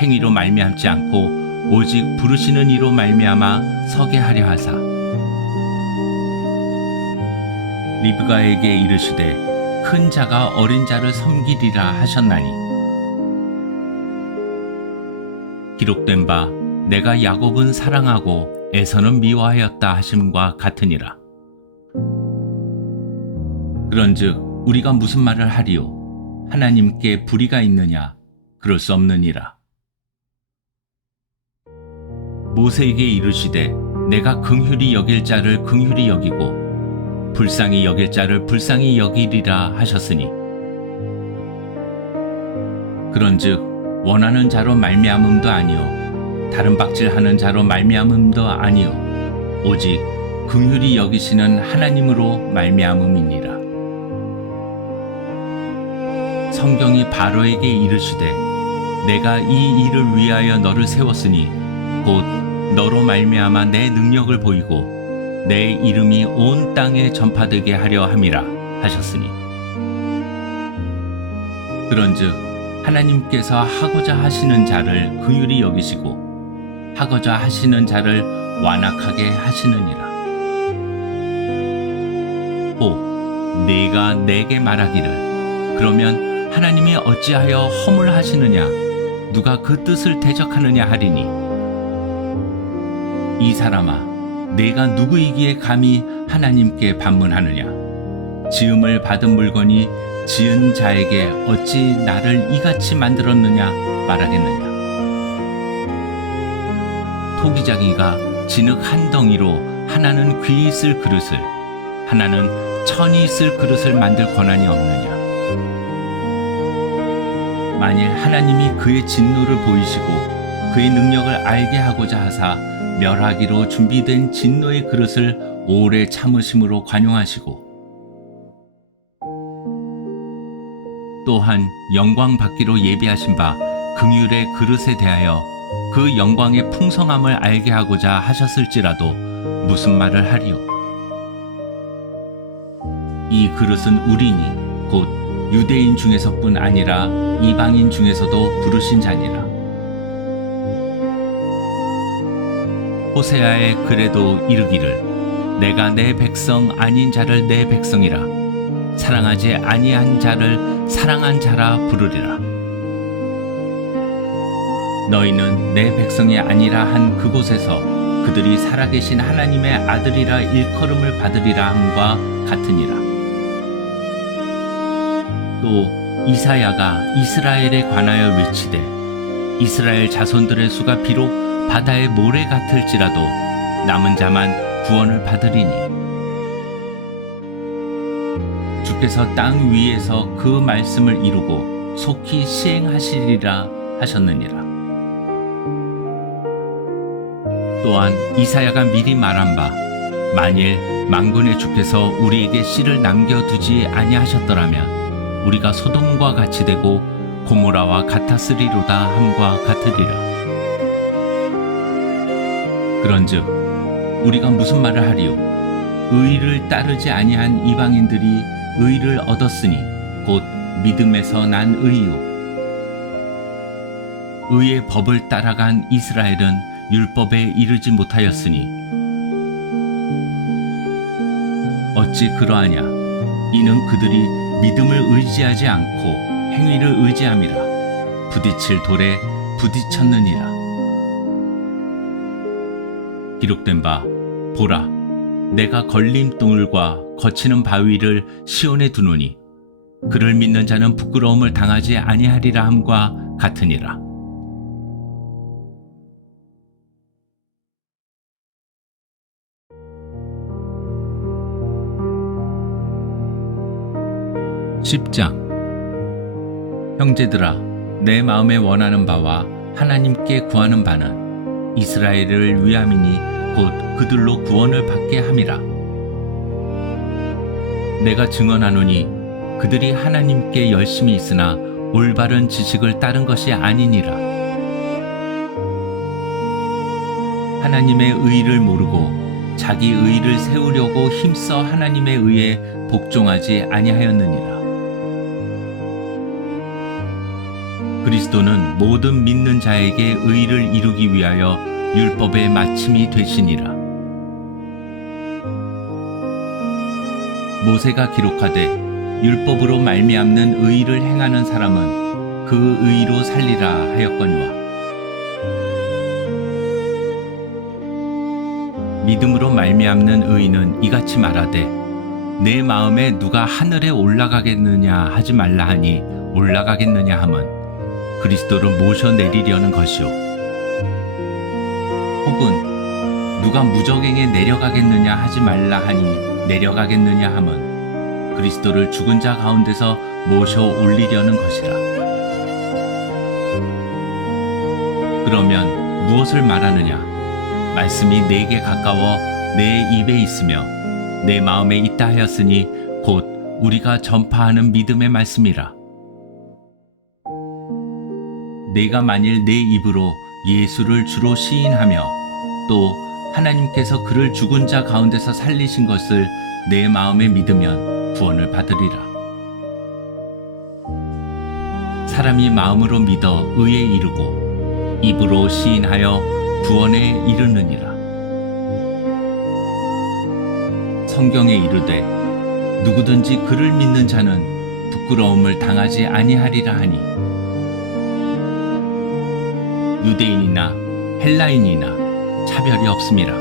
행위로 말미암지 않고 오직 부르시는 이로 말미암아 서게 하려 하사 리브가에게 이르시되 큰 자가 어린 자를 섬기리라 하셨나니, 기록된 바 내가 야곱은 사랑하고 에서는 미워하였다 하심과 같으니라. 그런즉 우리가 무슨 말을 하리요? 하나님께 불의가 있느냐? 그럴 수 없느니라. 모세에게 이르시되 내가 긍휼히 여길 자를 긍휼히 여기고 불쌍히 여길 자를 불쌍히 여기리라 하셨으니, 그런즉 원하는 자로 말미암음도 아니요 다른 박질하는 자로 말미암음도 아니요 오직 긍휼히 여기시는 하나님으로 말미암음이니라. 성경이 바로에게 이르시되 내가 이 일을 위하여 너를 세웠으니 곧 너로 말미암아 내 능력을 보이고 내 이름이 온 땅에 전파되게 하려 함이라 하셨으니, 그런즉 하나님께서 하고자 하시는 자를 긍휼히 여기시고 하고자 하시는 자를 완악하게 하시느니라. 오, 네가 내게 말하기를 그러면 하나님이 어찌하여 허물 하시느냐? 누가 그 뜻을 대적하느냐 하리니, 이 사람아 내가 누구이기에 감히 하나님께 반문하느냐? 지음을 받은 물건이 지은 자에게 어찌 나를 이같이 만들었느냐 말하겠느냐? 토기장이가 진흙 한 덩이로 하나는 귀 있을 그릇을 하나는 천이 있을 그릇을 만들 권한이 없느냐? 만일 하나님이 그의 진노를 보이시고 그의 능력을 알게 하고자 하사 멸하기로 준비된 진노의 그릇을 오래 참으심으로 관용하시고 또한 영광 받기로 예비하신 바 긍휼의 그릇에 대하여 그 영광의 풍성함을 알게 하고자 하셨을지라도 무슨 말을 하리요? 이 그릇은 우리니 곧 유대인 중에서뿐 아니라 이방인 중에서도 부르신 자니라. 호세아의 글에도 이르기를 내가 내 백성 아닌 자를 내 백성이라 사랑하지 아니한 자를 사랑한 자라 부르리라. 너희는 내 백성이 아니라 한 그곳에서 그들이 살아계신 하나님의 아들이라 일컬음을 받으리라 함과 같으니라. 또 이사야가 이스라엘에 관하여 외치되 이스라엘 자손들의 수가 비록 바다의 모래 같을지라도 남은 자만 구원을 받으리니 주께서 땅 위에서 그 말씀을 이루고 속히 시행하시리라 하셨느니라. 또한 이사야가 미리 말한 바 만일 만군의 주께서 우리에게 씨를 남겨두지 아니하셨더라면 우리가 소돔과 같이 되고 고모라와 같았으리로다 함과 같으리라. 그런즉 우리가 무슨 말을 하리요? 의를 따르지 아니한 이방인들이 의를 얻었으니 곧 믿음에서 난 의요. 의의 법을 따라간 이스라엘은 율법에 이르지 못하였으니 어찌 그러하냐? 이는 그들이 믿음을 의지하지 않고 행위를 의지함이라. 부딪힐 돌에 부딪혔느니라. 기록된 바 보라, 내가 걸림돌과 거치는 바위를 시온에 두노니 그를 믿는 자는 부끄러움을 당하지 아니하리라 함과 같으니라. (10장) 형제들아, 내 마음에 원하는 바와 하나님께 구하는 바는 이스라엘을 위함이니 곧 그들로 구원을 받게 함이라. 내가 증언하노니 그들이 하나님께 열심히 있으나 올바른 지식을 따른 것이 아니니라. 하나님의 의를 모르고 자기 의를 세우려고 힘써 하나님의 의에 복종하지 아니하였느니라. 그리스도는 모든 믿는 자에게 의를 이루기 위하여 율법의 마침이 되시니라. 모세가 기록하되 율법으로 말미암는 의를 행하는 사람은 그 의로 살리라 하였거니와 믿음으로 말미암는 의는 이같이 말하되 내 마음에 누가 하늘에 올라가겠느냐 하지 말라 하니 올라가겠느냐 함은 그리스도를 모셔내리려는 것이요 혹은 누가 무저갱에 내려가겠느냐 하지 말라 하니 내려가겠느냐 함은 그리스도를 죽은 자 가운데서 모셔 올리려는 것이라. 그러면 무엇을 말하느냐? 말씀이 내게 가까워 내 입에 있으며 내 마음에 있다 하였으니 곧 우리가 전파하는 믿음의 말씀이라. 내가 만일 내 입으로 예수를 주로 시인하며 또 하나님께서 그를 죽은 자 가운데서 살리신 것을 내 마음에 믿으면 구원을 받으리라. 사람이 마음으로 믿어 의에 이르고 입으로 시인하여 구원에 이르느니라. 성경에 이르되 누구든지 그를 믿는 자는 부끄러움을 당하지 아니하리라 하니 유대인이나 헬라인이나 차별이 없음이라.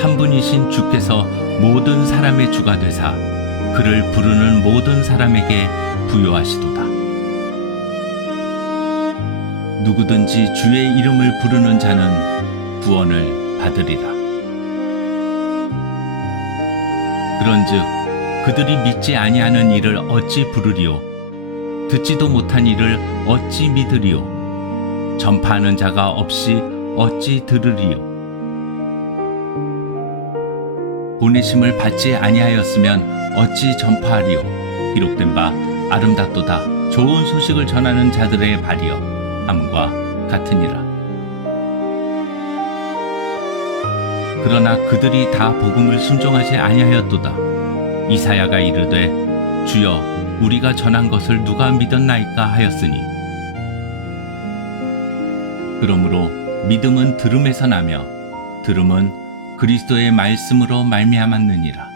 한 분이신 주께서 모든 사람의 주가 되사 그를 부르는 모든 사람에게 부요하시도다. 누구든지 주의 이름을 부르는 자는 구원을 받으리라. 그런즉 그들이 믿지 아니하는 이를 어찌 부르리요? 듣지도 못한 이를 어찌 믿으리요? 전파하는 자가 없이 어찌 들으리요? 보내심을 받지 아니하였으면 어찌 전파하리요? 기록된 바 아름답도다 좋은 소식을 전하는 자들의 발이여 함과 같으니라. 그러나 그들이 다 복음을 순종하지 아니하였도다. 이사야가 이르되 주여 우리가 전한 것을 누가 믿었나이까 하였으니 그러므로 믿음은 들음에서 나며 들음은 그리스도의 말씀으로 말미암았느니라.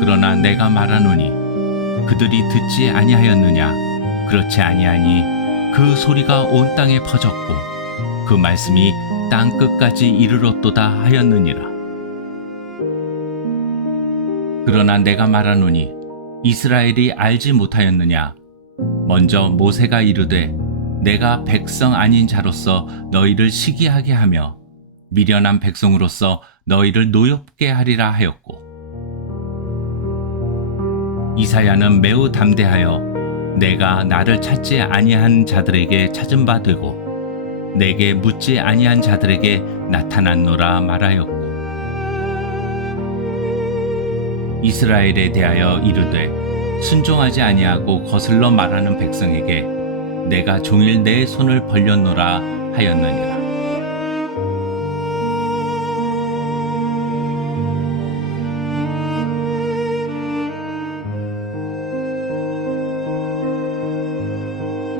그러나 내가 말하노니 그들이 듣지 아니하였느냐? 그렇지 아니하니 그 소리가 온 땅에 퍼졌고 그 말씀이 땅 끝까지 이르렀도다 하였느니라. 그러나 내가 말하노니 이스라엘이 알지 못하였느냐? 먼저 모세가 이르되 내가 백성 아닌 자로서 너희를 시기하게 하며 미련한 백성으로서 너희를 노엽게 하리라 하였고 이사야는 매우 담대하여 내가 나를 찾지 아니한 자들에게 찾은 바 되고 내게 묻지 아니한 자들에게 나타났노라 말하였고 이스라엘에 대하여 이르되 순종하지 아니하고 거슬러 말하는 백성에게 내가 종일 내 손을 벌렸노라 하였느니라.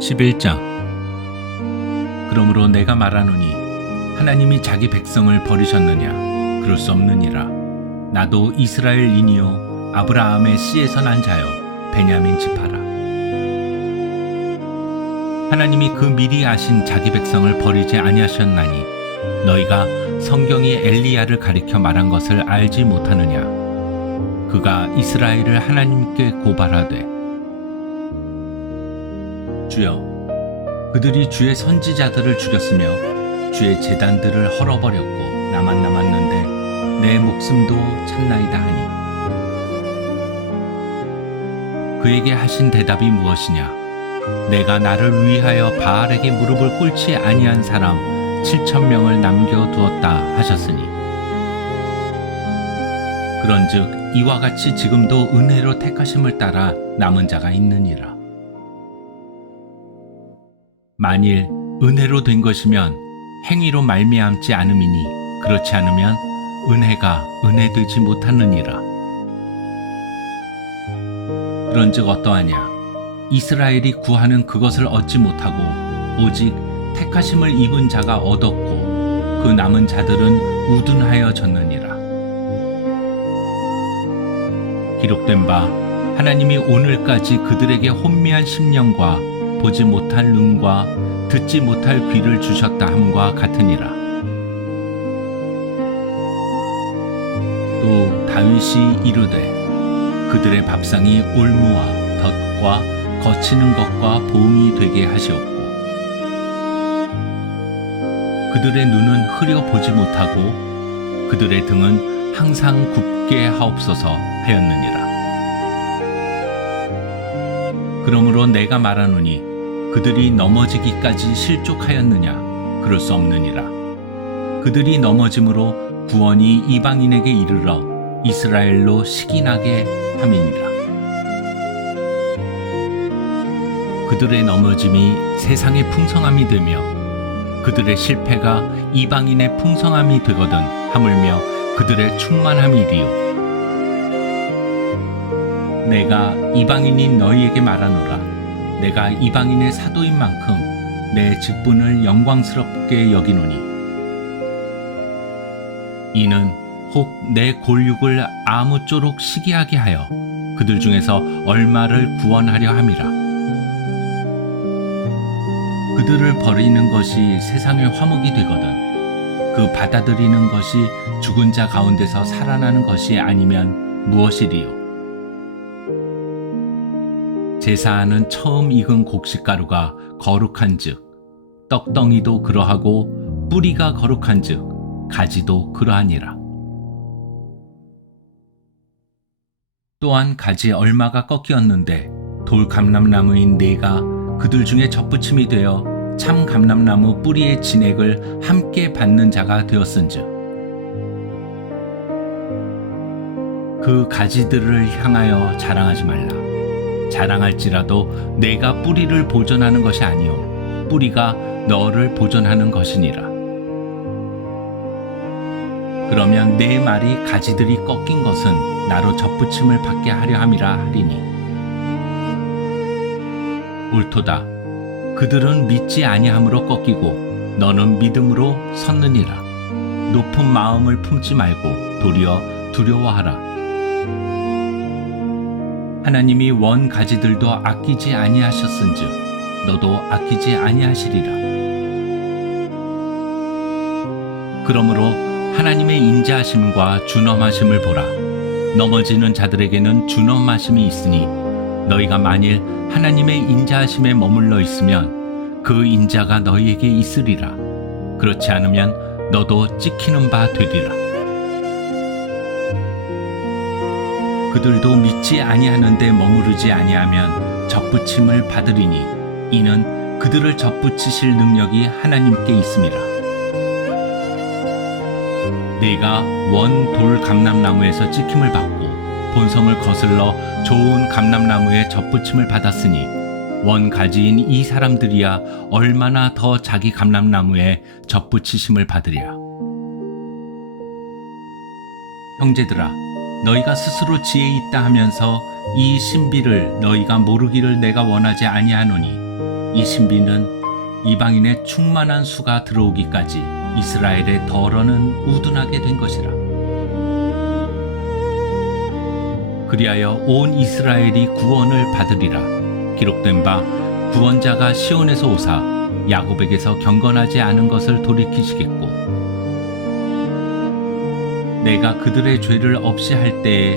(11장) 그러므로 내가 말하노니 하나님이 자기 백성을 버리셨느냐? 그럴 수 없느니라. 나도 이스라엘인이요 아브라함의 씨에서 난 자요 베냐민 지파라. 하나님이 그 미리 아신 자기 백성을 버리지 아니하셨나니 너희가 성경이 엘리야를 가리켜 말한 것을 알지 못하느냐? 그가 이스라엘을 하나님께 고발하되 주여 그들이 주의 선지자들을 죽였으며 주의 제단들을 헐어버렸고 나만 남았는데 내 목숨도 찾나이다 하니 그에게 하신 대답이 무엇이냐? 내가 나를 위하여 바알에게 무릎을 꿇지 아니한 사람 7,000명을 남겨두었다 하셨으니 그런즉 이와 같이 지금도 은혜로 택하심을 따라 남은 자가 있느니라. 만일 은혜로 된 것이면 행위로 말미암지 않음이니 그렇지 않으면 은혜가 은혜되지 못하느니라. 그런즉 어떠하냐? 이스라엘이 구하는 그것을 얻지 못하고 오직 택하심을 입은 자가 얻었고 그 남은 자들은 우둔하여졌느니라. 기록된 바 하나님이 오늘까지 그들에게 혼미한 심령과 보지 못할 눈과 듣지 못할 귀를 주셨다 함과 같으니라. 또 다윗이 이르되 그들의 밥상이 올무와 덫과 거치는 것과 봉이 되게 하시옵고 그들의 눈은 흐려 보지 못하고 그들의 등은 항상 굽게 하옵소서 하였느니라. 그러므로 내가 말하노니 그들이 넘어지기까지 실족하였느냐? 그럴 수 없느니라. 그들이 넘어짐으로 구원이 이방인에게 이르러 이스라엘로 식인하게 함이니라. 그들의 넘어짐이 세상의 풍성함이 되며 그들의 실패가 이방인의 풍성함이 되거든 하물며 그들의 충만함이리요. 내가 이방인인 너희에게 말하노라. 내가 이방인의 사도인 만큼 내 직분을 영광스럽게 여기노니 이는 혹 내 골육을 아무쪼록 시기하게 하여 그들 중에서 얼마를 구원하려 함이라. 그들을 버리는 것이 세상의 화목이 되거든 그 받아들이는 것이 죽은 자 가운데서 살아나는 것이 아니면 무엇이리요? 제사하는 처음 익은 곡식가루가 거룩한즉 떡덩이도 그러하고 뿌리가 거룩한즉 가지도 그러하니라. 또한 가지 얼마가 꺾이었는데 돌 감람나무인 네가 그들 중에 접붙임이 되어 참 감람나무 뿌리의 진액을 함께 받는 자가 되었은즉 그 가지들을 향하여 자랑하지 말라. 자랑할지라도 내가 뿌리를 보존하는 것이 아니요 뿌리가 너를 보존하는 것이니라. 그러면 내 말이 가지들이 꺾인 것은 나로 접붙임을 받게 하려 함이라 하리니 옳도다. 그들은 믿지 아니함으로 꺾이고 너는 믿음으로 섰느니라. 높은 마음을 품지 말고 도리어 두려워하라. 하나님이 원 가지들도 아끼지 아니하셨은즉 너도 아끼지 아니하시리라. 그러므로 하나님의 인자하심과 준엄하심을 보라. 넘어지는 자들에게는 준엄하심이 있으니 너희가 만일 하나님의 인자하심에 머물러 있으면 그 인자가 너희에게 있으리라. 그렇지 않으면 너도 찍히는 바 되리라. 그들도 믿지 아니하는데 머무르지 아니하면 접붙임을 받으리니 이는 그들을 접붙이실 능력이 하나님께 있음이라. 내가 원 돌 감람나무에서 찍힘을 받고 본성을 거슬러 좋은 감람나무에 접붙임을 받았으니 원 가지인 이 사람들이야 얼마나 더 자기 감람나무에 접붙이심을 받으랴. 형제들아, 너희가 스스로 지혜 있다 하면서 이 신비를 너희가 모르기를 내가 원하지 아니하노니 이 신비는 이방인의 충만한 수가 들어오기까지 이스라엘의 덜어는 우둔하게 된 것이라. 그리하여 온 이스라엘이 구원을 받으리라. 기록된 바 구원자가 시온에서 오사 야곱에게서 경건하지 않은 것을 돌이키시겠고 내가 그들의 죄를 없이 할 때에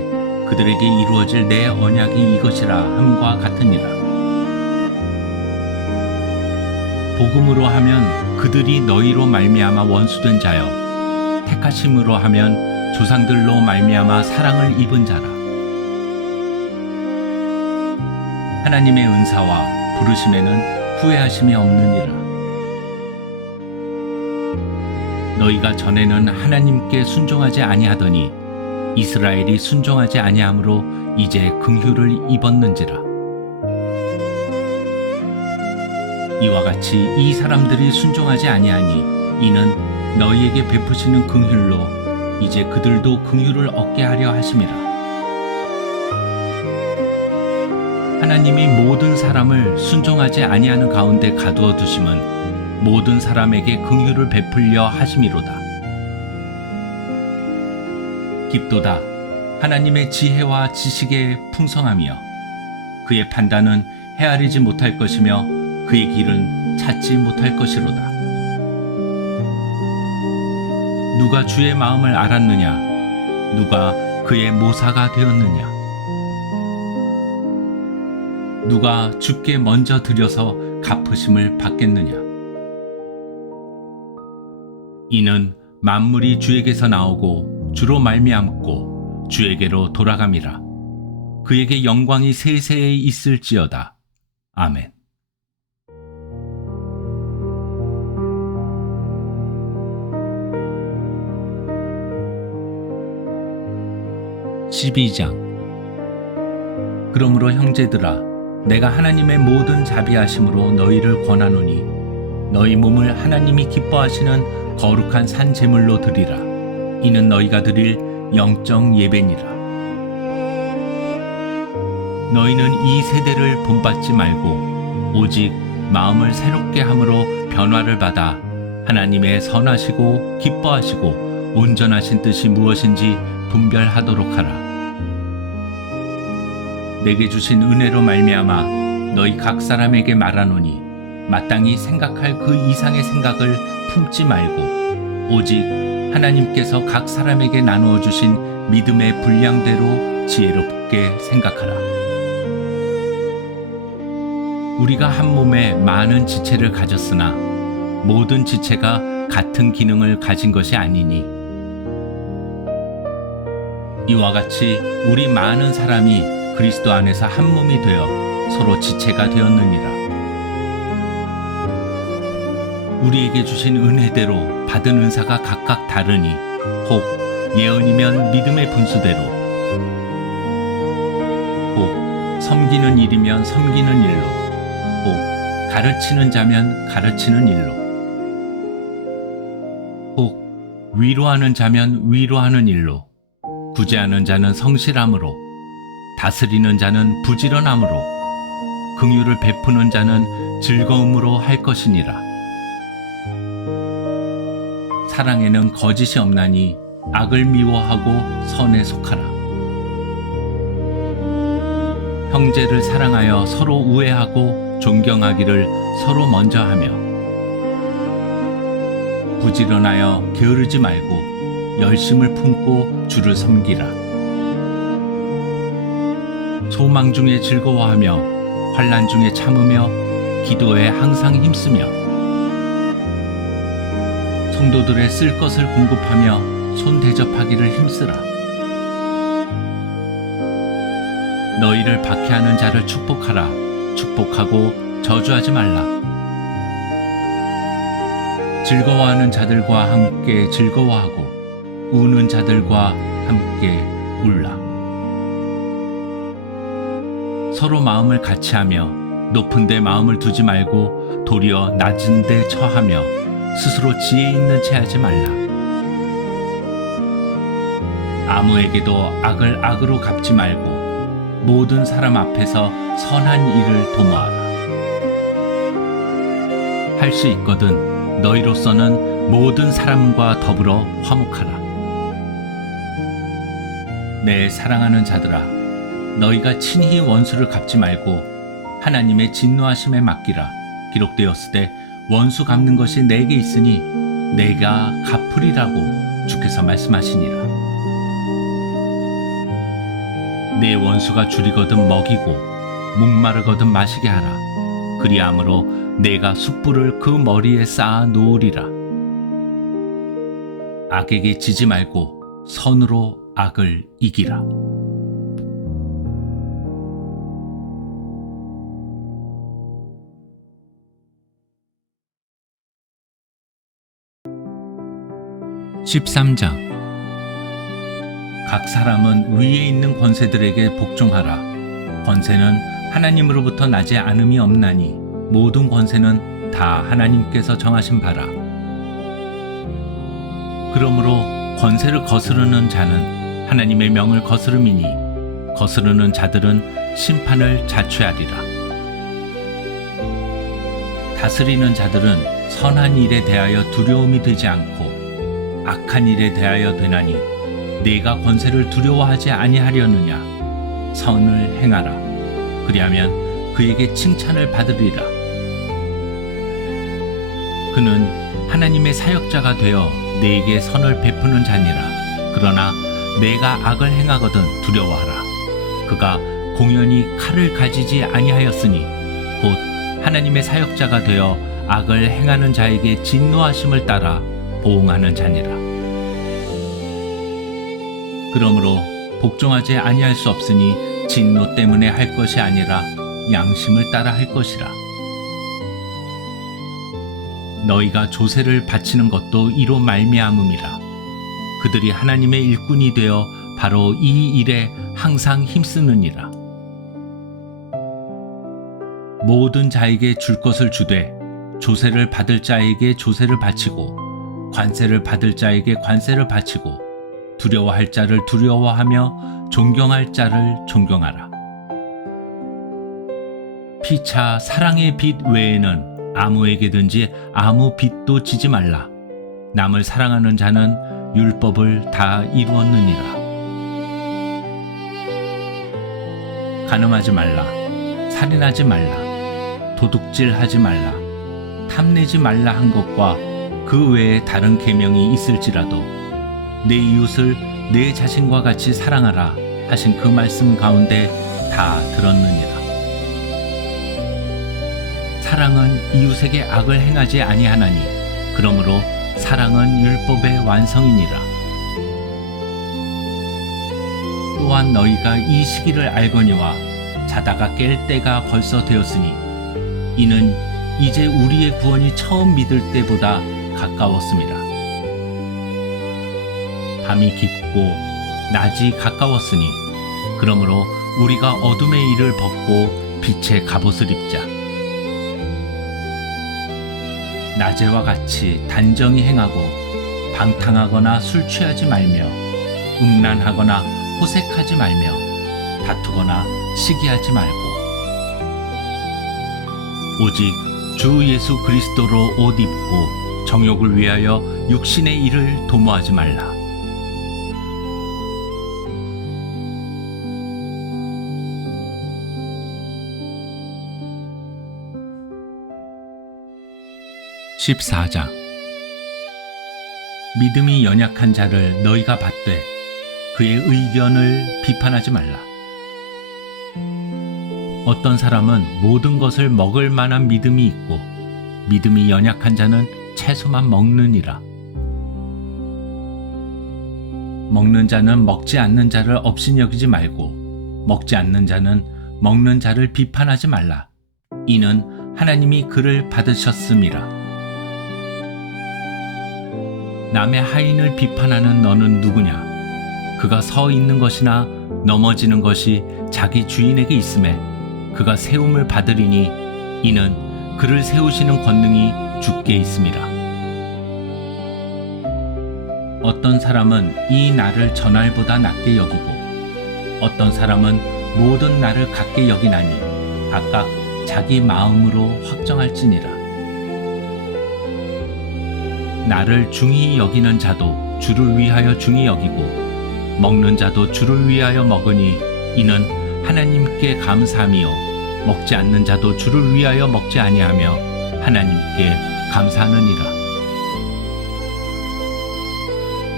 그들에게 이루어질 내 언약이 이것이라 함과 같으니라. 복음으로 하면 그들이 너희로 말미암아 원수된 자여, 택하심으로 하면 조상들로 말미암아 사랑을 입은 자라. 하나님의 은사와 부르심에는 후회하심이 없느니라. 너희가 전에는 하나님께 순종하지 아니하더니 이스라엘이 순종하지 아니하므로 이제 긍휼을 입었는지라. 이와 같이 이 사람들이 순종하지 아니하니 이는 너희에게 베푸시는 긍휼로 이제 그들도 긍휼을 얻게 하려 하심이라. 하나님이 모든 사람을 순종하지 아니하는 가운데 가두어 두심은 모든 사람에게 긍휼을 베풀려 하심이로다. 깊도다 하나님의 지혜와 지식의 풍성함이여 그의 판단은 헤아리지 못할 것이며 그의 길은 찾지 못할 것이로다. 누가 주의 마음을 알았느냐? 누가 그의 모사가 되었느냐? 누가 주께 먼저 드려서 갚으심을 받겠느냐? 이는 만물이 주에게서 나오고 주로 말미암고 주에게로 돌아감이라. 그에게 영광이 세세에 있을지어다. 아멘. 12장. 그러므로 형제들아, 내가 하나님의 모든 자비하심으로 너희를 권하노니 너희 몸을 하나님이 기뻐하시는 거룩한 산 제물로 드리라. 이는 너희가 드릴 영적 예배니라. 너희는 이 세대를 본받지 말고 오직 마음을 새롭게 함으로 변화를 받아 하나님의 선하시고 기뻐하시고 온전하신 뜻이 무엇인지 분별하도록 하라. 내게 주신 은혜로 말미암아 너희 각 사람에게 말하노니 마땅히 생각할 그 이상의 생각을 품지 말고 오직 하나님께서 각 사람에게 나누어 주신 믿음의 분량대로 지혜롭게 생각하라. 우리가 한 몸에 많은 지체를 가졌으나 모든 지체가 같은 기능을 가진 것이 아니니 이와 같이 우리 많은 사람이 그리스도 안에서 한 몸이 되어 서로 지체가 되었느니라. 우리에게 주신 은혜대로 받은 은사가 각각 다르니 혹 예언이면 믿음의 분수대로, 혹 섬기는 일이면 섬기는 일로, 혹 가르치는 자면 가르치는 일로, 혹 위로하는 자면 위로하는 일로, 구제하는 자는 성실함으로, 다스리는 자는 부지런함으로, 긍휼을 베푸는 자는 즐거움으로 할 것이니라. 사랑에는 거짓이 없나니 악을 미워하고 선에 속하라. 형제를 사랑하여 서로 우애하고 존경하기를 서로 먼저 하며 부지런하여 게으르지 말고 열심을 품고 주를 섬기라. 소망 중에 즐거워하며 환난 중에 참으며 기도에 항상 힘쓰며 성도들의 쓸 것을 공급하며 손 대접하기를 힘쓰라. 너희를 박해하는 자를 축복하라. 축복하고 저주하지 말라. 즐거워하는 자들과 함께 즐거워하고 우는 자들과 함께 울라. 서로 마음을 같이하며 높은 데 마음을 두지 말고 도리어 낮은 데 처하며 스스로 지혜 있는 채 하지 말라. 아무에게도 악을 악으로 갚지 말고 모든 사람 앞에서 선한 일을 도모하라. 할 수 있거든 너희로서는 모든 사람과 더불어 화목하라. 내 사랑하는 자들아, 너희가 친히 원수를 갚지 말고 하나님의 진노하심에 맡기라. 기록되었을 때 원수 갚는 것이 내게 있으니 내가 갚으리라고 주께서 말씀하시니라. 내 원수가 줄이거든 먹이고 목마르거든 마시게 하라. 그리함으로 내가 숯불을 그 머리에 쌓아 놓으리라. 악에게 지지 말고 선으로 악을 이기라. (13장) 각 사람은 위에 있는 권세들에게 복종하라. 권세는 하나님으로부터 나지 않음이 없나니 모든 권세는 다 하나님께서 정하신 바라. 그러므로 권세를 거스르는 자는 하나님의 명을 거스름이니 거스르는 자들은 심판을 자취하리라. 다스리는 자들은 선한 일에 대하여 두려움이 되지 않고 악한 일에 대하여 되나니 네가 권세를 두려워하지 아니하려느냐. 선을 행하라. 그리하면 그에게 칭찬을 받으리라. 그는 하나님의 사역자가 되어 네게 선을 베푸는 자니라. 그러나 내가 악을 행하거든 두려워하라. 그가 공연히 칼을 가지지 아니하였으니 곧 하나님의 사역자가 되어 악을 행하는 자에게 진노하심을 따라 보응하는 자니라. 그러므로 복종하지 아니할 수 없으니 진노 때문에 할 것이 아니라 양심을 따라 할 것이라. 너희가 조세를 바치는 것도 이로 말미암음이라. 그들이 하나님의 일꾼이 되어 바로 이 일에 항상 힘쓰느니라. 모든 자에게 줄 것을 주되 조세를 받을 자에게 조세를 바치고 관세를 받을 자에게 관세를 바치고 두려워할 자를 두려워하며 존경할 자를 존경하라. 피차 사랑의 빚 외에는 아무에게든지 아무 빚도 지지 말라. 남을 사랑하는 자는 율법을 다 이루었느니라. 간음하지 말라. 살인하지 말라. 도둑질하지 말라. 탐내지 말라 한 것과 그 외에 다른 계명이 있을지라도 내 이웃을 내 자신과 같이 사랑하라 하신 그 말씀 가운데 다 들었느니라. 사랑은 이웃에게 악을 행하지 아니하나니 그러므로 사랑은 율법의 완성이니라. 또한 너희가 이 시기를 알거니와 자다가 깰 때가 벌써 되었으니 이는 이제 우리의 구원이 처음 믿을 때보다 가까웠음이라. 밤이 깊고 낮이 가까웠으니 그러므로 우리가 어둠의 일을 벗고 빛의 갑옷을 입자. 낮에와 같이 단정히 행하고 방탕하거나 술 취하지 말며 음란하거나 호색하지 말며 다투거나 시기하지 말고 오직 주 예수 그리스도로 옷 입고 정욕을 위하여 육신의 일을 도모하지 말라. (14장) 믿음이 연약한 자를 너희가 받되 그의 의견을 비판하지 말라. 어떤 사람은 모든 것을 먹을 만한 믿음이 있고 믿음이 연약한 자는 채소만 먹느니라. 먹는 자는 먹지 않는 자를 업신여기지 말고 먹지 않는 자는 먹는 자를 비판하지 말라. 이는 하나님이 그를 받으셨음이라. 남의 하인을 비판하는 너는 누구냐? 그가 서 있는 것이나 넘어지는 것이 자기 주인에게 있음에 그가 세움을 받으리니 이는 그를 세우시는 권능이 주께 있음이라. 어떤 사람은 이 날을 전날보다 낮게 여기고 어떤 사람은 모든 날을 같게 여기나니 각각 자기 마음으로 확정할지니라. 나를 중히 여기는 자도 주를 위하여 중히 여기고 먹는 자도 주를 위하여 먹으니 이는 하나님께 감사함이요 먹지 않는 자도 주를 위하여 먹지 아니하며 하나님께 감사하느니라.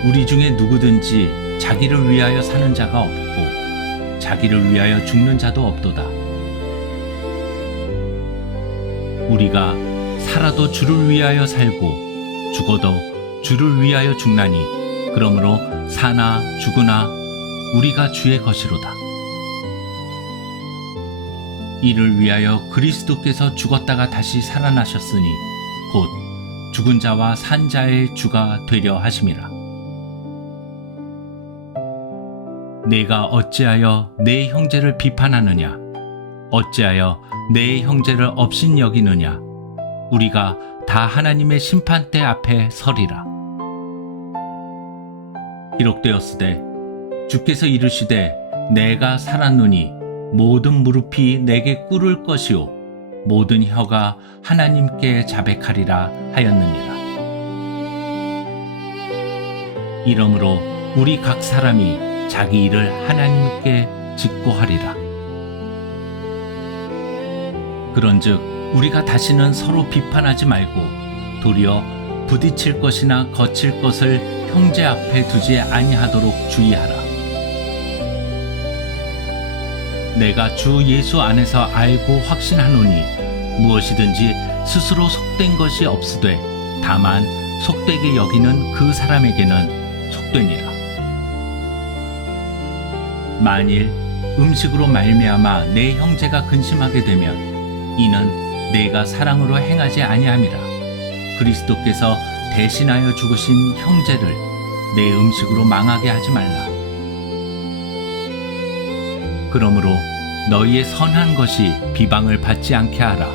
우리 중에 누구든지 자기를 위하여 사는 자가 없고 자기를 위하여 죽는 자도 없도다. 우리가 살아도 주를 위하여 살고 죽어도 주를 위하여 죽나니 그러므로 사나 죽으나 우리가 주의 것이로다. 이를 위하여 그리스도께서 죽었다가 다시 살아나셨으니 곧 죽은 자와 산 자의 주가 되려 하심이라. 내가 어찌하여 내 형제를 비판하느냐? 어찌하여 내 형제를 업신여기느냐? 우리가 다 하나님의 심판대 앞에 서리라. 기록되었으되 주께서 이르시되 내가 살았노니 모든 무릎이 내게 꿇을 것이요 모든 혀가 하나님께 자백하리라 하였느니라. 이러므로 우리 각 사람이 자기 일을 하나님께 직고하리라. 그런즉 우리가 다시는 서로 비판하지 말고 도리어 부딪힐 것이나 거칠 것을 형제 앞에 두지 아니하도록 주의하라. 내가 주 예수 안에서 알고 확신하노니 무엇이든지 스스로 속된 것이 없으되 다만 속되게 여기는 그 사람에게는 속되니라. 만일 음식으로 말미암아 내 형제가 근심하게 되면 이는 내가 사랑으로 행하지 아니함이라. 그리스도께서 대신하여 죽으신 형제를 내 음식으로 망하게 하지 말라. 그러므로 너희의 선한 것이 비방을 받지 않게 하라.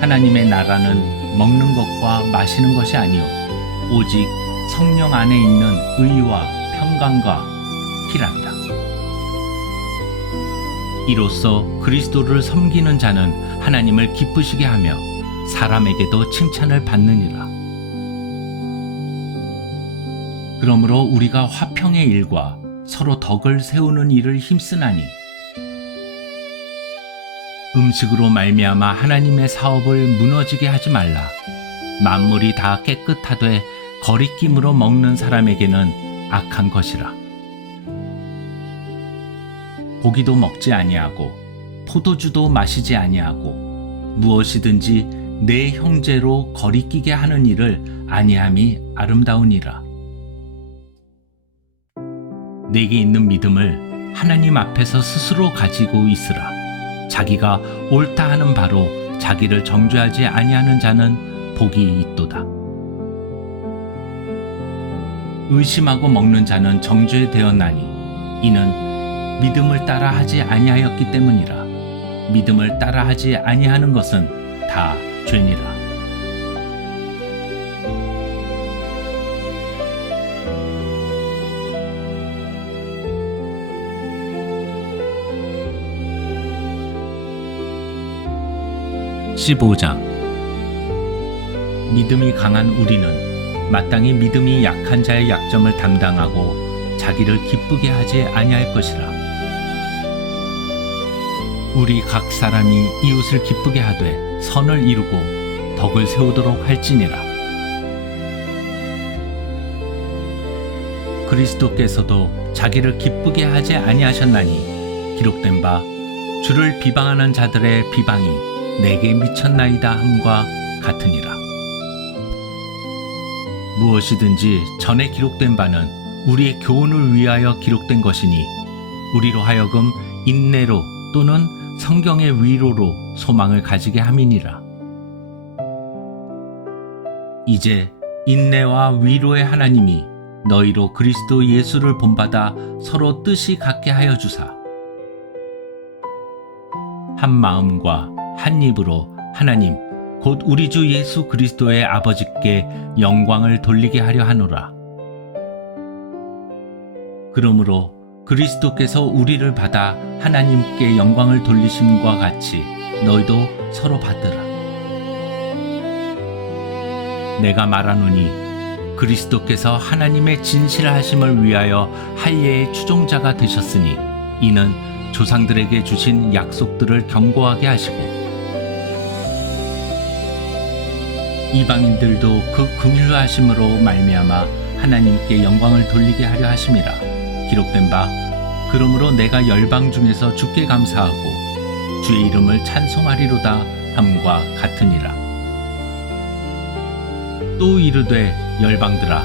하나님의 나라는 먹는 것과 마시는 것이 아니요 오직 성령 안에 있는 의와 평강과 희락이라. 이로써 그리스도를 섬기는 자는 하나님을 기쁘시게 하며 사람에게도 칭찬을 받느니라. 그러므로 우리가 화평의 일과 서로 덕을 세우는 일을 힘쓰나니 음식으로 말미암아 하나님의 사업을 무너지게 하지 말라. 만물이 다 깨끗하되 거리낌으로 먹는 사람에게는 악한 것이라. 고기도 먹지 아니하고 포도주도 마시지 아니하고 무엇이든지 내 형제로 거리끼게 하는 일을 아니함이 아름다우니라. 내게 있는 믿음을 하나님 앞에서 스스로 가지고 있으라. 자기가 옳다 하는 바로 자기를 정죄하지 아니하는 자는 복이 있도다. 의심하고 먹는 자는 정죄되었나니 이는 믿음을 따라 하지 아니하였기 때문이라. 믿음을 따라 하지 아니하는 것은 다 죄니라. (15장) 믿음이 강한 우리는 마땅히 믿음이 약한 자의 약점을 담당하고 자기를 기쁘게 하지 아니할 것이라. 우리 각 사람이 이웃을 기쁘게 하되 선을 이루고 덕을 세우도록 할지니라. 그리스도께서도 자기를 기쁘게 하지 아니하셨나니 기록된 바 주를 비방하는 자들의 비방이 내게 미쳤나이다 함과 같으니라. 무엇이든지 전에 기록된 바는 우리의 교훈을 위하여 기록된 것이니 우리로 하여금 인내로 또는 성경의 위로로 소망을 가지게 함이니라. 이제 인내와 위로의 하나님이 너희로 그리스도 예수를 본받아 서로 뜻이 같게 하여 주사 한 마음과 한 입으로 하나님 곧 우리 주 예수 그리스도의 아버지께 영광을 돌리게 하려 하노라. 그러므로 그리스도께서 우리를 받아 하나님께 영광을 돌리심과 같이 너희도 서로 받으라. 내가 말하노니 그리스도께서 하나님의 진실하심을 위하여 할례의 추종자가 되셨으니 이는 조상들에게 주신 약속들을 견고하게 하시고 이방인들도 그 긍휼 하심으로 말미암아 하나님께 영광을 돌리게 하려 하심이라. 기록된 바 그러므로 내가 열방 중에서 주께 감사하고 주의 이름을 찬송하리로다 함과 같으니라. 또 이르되 열방들아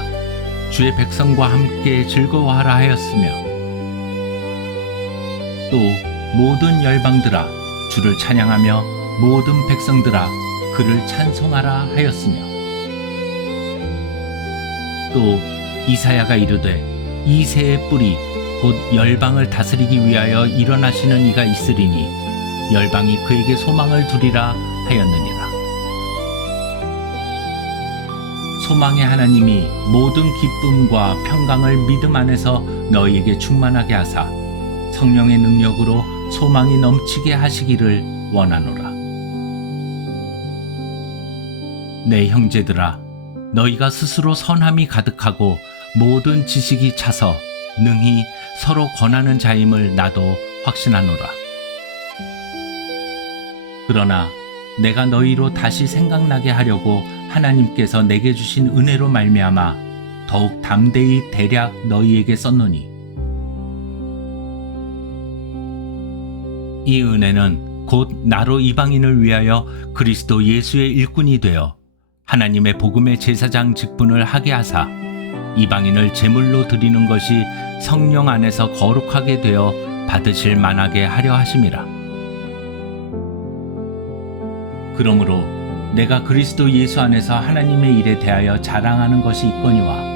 주의 백성과 함께 즐거워하라 하였으며 또 모든 열방들아 주를 찬양하며 모든 백성들아 그를 찬송하라 하였으며 또 이사야가 이르되 이 새의 뿌리 곧 열방을 다스리기 위하여 일어나시는 이가 있으리니 열방이 그에게 소망을 두리라 하였느니라. 소망의 하나님이 모든 기쁨과 평강을 믿음 안에서 너희에게 충만하게 하사 성령의 능력으로 소망이 넘치게 하시기를 원하노라. 내 형제들아 너희가 스스로 선함이 가득하고 모든 지식이 차서 능히 서로 권하는 자임을 나도 확신하노라. 그러나 내가 너희로 다시 생각나게 하려고 하나님께서 내게 주신 은혜로 말미암아 더욱 담대히 대략 너희에게 썼노니 이 은혜는 곧 나로 이방인을 위하여 그리스도 예수의 일꾼이 되어 하나님의 복음의 제사장 직분을 하게 하사 이방인을 제물로 드리는 것이 성령 안에서 거룩하게 되어 받으실 만하게 하려 하심이라. 그러므로 내가 그리스도 예수 안에서 하나님의 일에 대하여 자랑하는 것이 있거니와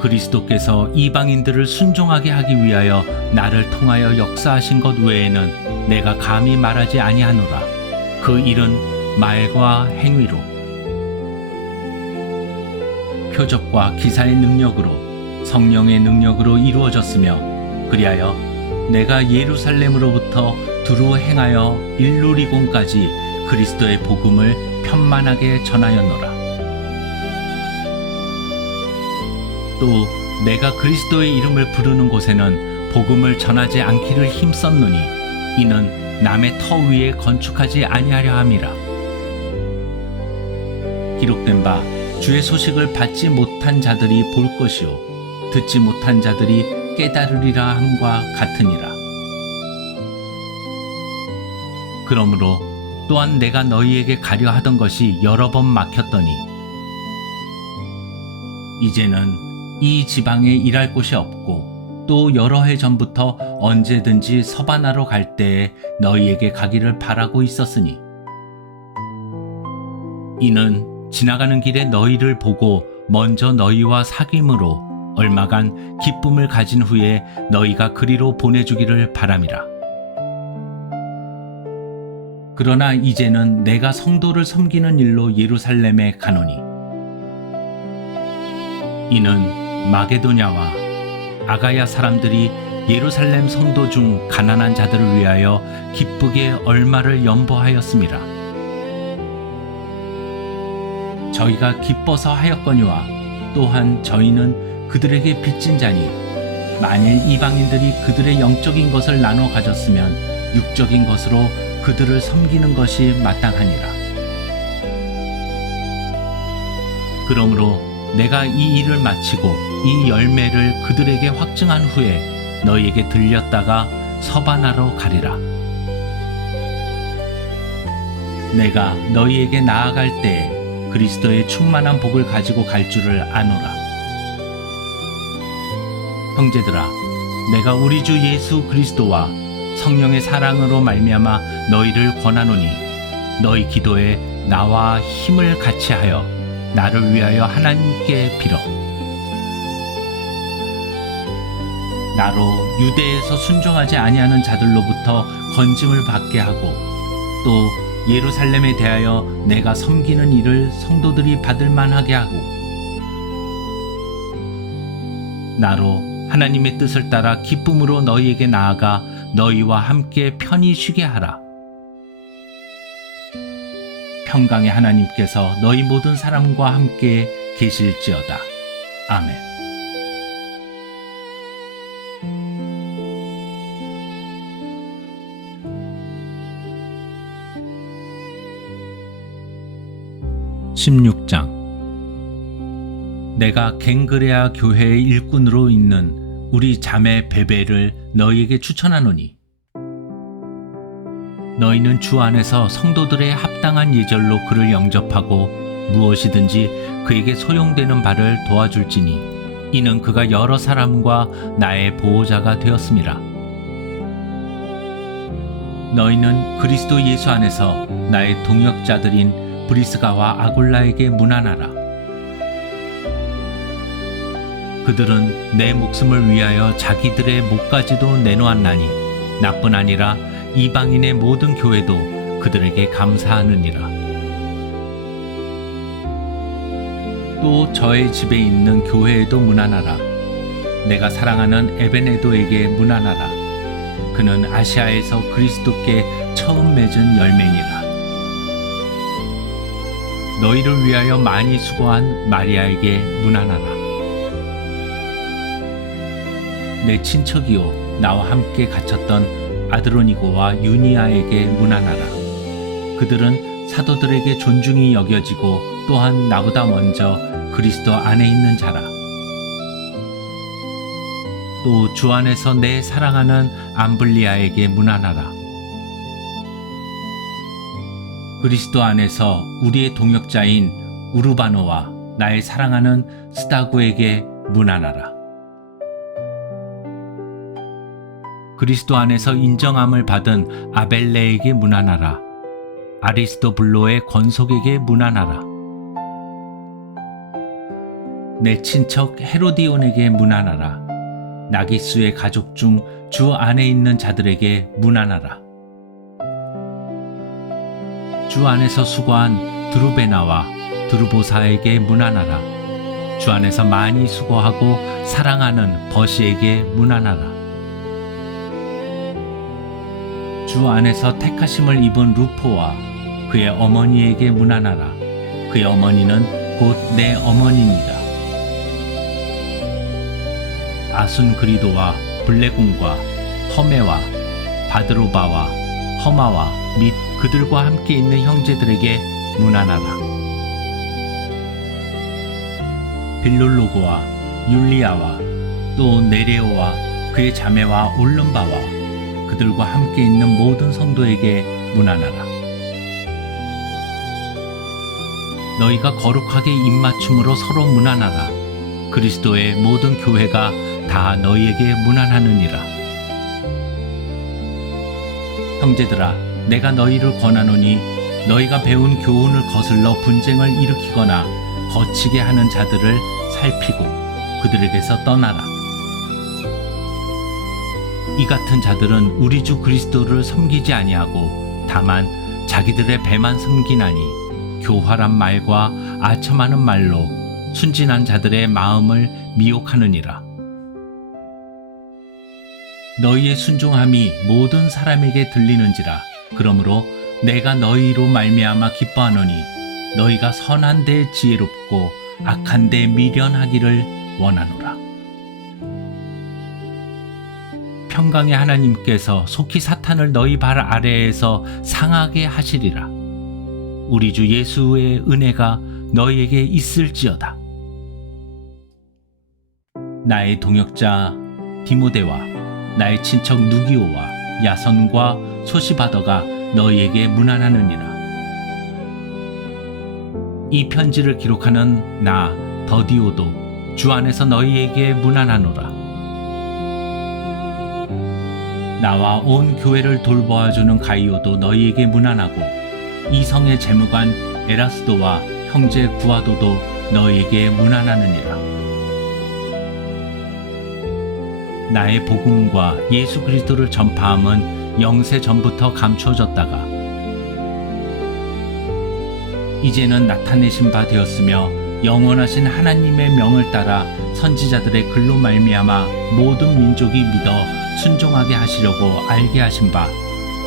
그리스도께서 이방인들을 순종하게 하기 위하여 나를 통하여 역사하신 것 외에는 내가 감히 말하지 아니하노라. 그 일은 말과 행위로 표적과 기사의 능력으로 성령의 능력으로 이루어졌으며 그리하여 내가 예루살렘으로부터 두루 행하여 일루리곤까지 그리스도의 복음을 편만하게 전하였노라. 또 내가 그리스도의 이름을 부르는 곳에는 복음을 전하지 않기를 힘썼노니 이는 남의 터 위에 건축하지 아니하려 함이라. 기록된 바 주의 소식을 받지 못한 자들이 볼 것이요 듣지 못한 자들이 깨달으리라 함과 같으니라. 그러므로 또한 내가 너희에게 가려 하던 것이 여러 번 막혔더니 이제는 이 지방에 일할 곳이 없고 또 여러 해 전부터 언제든지 서바나로 갈 때에 너희에게 가기를 바라고 있었으니 이는 지나가는 길에 너희를 보고 먼저 너희와 사귐으로 얼마간 기쁨을 가진 후에 너희가 그리로 보내주기를 바람이라. 그러나 이제는 내가 성도를 섬기는 일로 예루살렘에 가노니 이는 마게도냐와 아가야 사람들이 예루살렘 성도 중 가난한 자들을 위하여 기쁘게 얼마를 연보하였음이라. 저희가 기뻐서 하였거니와 또한 저희는 그들에게 빚진 자니 만일 이방인들이 그들의 영적인 것을 나눠 가졌으면 육적인 것으로 그들을 섬기는 것이 마땅하니라. 그러므로 내가 이 일을 마치고 이 열매를 그들에게 확증한 후에 너희에게 들렸다가 서바나로 가리라. 내가 너희에게 나아갈 때에 그리스도의 충만한 복을 가지고 갈 줄을 아노라. 형제들아, 내가 우리 주 예수 그리스도와 성령의 사랑으로 말미암아 너희를 권하노니 너희 기도에 나와 힘을 같이하여 나를 위하여 하나님께 빌어. 나로 유대에서 순종하지 아니하는 자들로부터 건짐을 받게 하고 또 예루살렘에 대하여 내가 섬기는 일을 성도들이 받을 만하게 하고 나로 하나님의 뜻을 따라 기쁨으로 너희에게 나아가 너희와 함께 편히 쉬게 하라. 평강의 하나님께서 너희 모든 사람과 함께 계실지어다. 아멘. (16장) 내가 갱그레아 교회의 일꾼으로 있는 우리 자매 베베를 너희에게 추천하노니 너희는 주 안에서 성도들의 합당한 예절로 그를 영접하고 무엇이든지 그에게 소용되는 바를 도와줄지니 이는 그가 여러 사람과 나의 보호자가 되었음이라. 너희는 그리스도 예수 안에서 나의 동역자들인 브리스가와 아굴라에게 문안하라. 그들은 내 목숨을 위하여 자기들의 목까지도 내놓았나니 나뿐 아니라 이방인의 모든 교회도 그들에게 감사하느니라. 또 저의 집에 있는 교회에도 문안하라. 내가 사랑하는 에베네도에게 문안하라. 그는 아시아에서 그리스도께 처음 맺은 열매니라. 너희를 위하여 많이 수고한 마리아에게 문안하라. 내 친척이요 나와 함께 갇혔던 아드로니고와 유니아에게 문안하라. 그들은 사도들에게 존중이 여겨지고 또한 나보다 먼저 그리스도 안에 있는 자라. 또 주 안에서 내 사랑하는 암블리아에게 문안하라. 그리스도 안에서 우리의 동역자인 우르바노와 나의 사랑하는 스다구에게 문안하라. 그리스도 안에서 인정함을 받은 아벨레에게 문안하라. 아리스도블로의 권속에게 문안하라. 내 친척 헤로디온에게 문안하라. 나기수의 가족 중 주 안에 있는 자들에게 문안하라. 주 안에서 수고한 드루베나와 드루보사에게 문안하라. 주 안에서 많이 수고하고 사랑하는 버시에게 문안하라. 주 안에서 택하심을 입은 루포와 그의 어머니에게 문안하라. 그의 어머니는 곧 내 어머니니라. 아순그리도와 블레공과 허메와 바드로바와 허마와 및 그들과 함께 있는 형제들에게 문안하라. 빌룰로고와 율리아와 또 네레오와 그의 자매와 올름바와 그들과 함께 있는 모든 성도에게 문안하라. 너희가 거룩하게 입맞춤으로 서로 문안하라. 그리스도의 모든 교회가 다 너희에게 문안하느니라. 형제들아, 내가 너희를 권하노니 너희가 배운 교훈을 거슬러 분쟁을 일으키거나 거치게 하는 자들을 살피고 그들에게서 떠나라. 이 같은 자들은 우리 주 그리스도를 섬기지 아니하고 다만 자기들의 배만 섬기나니 교활한 말과 아첨하는 말로 순진한 자들의 마음을 미혹하느니라. 너희의 순종함이 모든 사람에게 들리는지라. 그러므로 내가 너희로 말미암아 기뻐하노니 너희가 선한 데 지혜롭고 악한 데 미련하기를 원하노라. 평강의 하나님께서 속히 사탄을 너희 발 아래에서 상하게 하시리라. 우리 주 예수의 은혜가 너희에게 있을지어다. 나의 동역자 디모데와 나의 친척 누기오와 야선과 소시바더가 너희에게 문안하느니라. 이 편지를 기록하는 나 더디오도 주 안에서 너희에게 문안하노라. 나와 온 교회를 돌보아주는 가이오도 너희에게 문안하고 이성의 재무관 에라스도와 형제 구아도도 너희에게 문안하느니라. 나의 복음과 예수 그리스도를 전파함은 영세 전부터 감추어졌다가 이제는 나타내신 바 되었으며 영원하신 하나님의 명을 따라 선지자들의 글로 말미암아 모든 민족이 믿어 순종하게 하시려고 알게 하신 바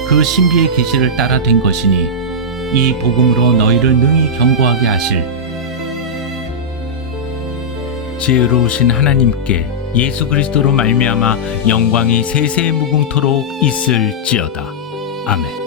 그 신비의 계시를 따라 된 것이니 이 복음으로 너희를 능히 경고하게 하실 지혜로우신 하나님께 예수 그리스도로 말미암아 영광이 세세 무궁토록 있을지어다. 아멘.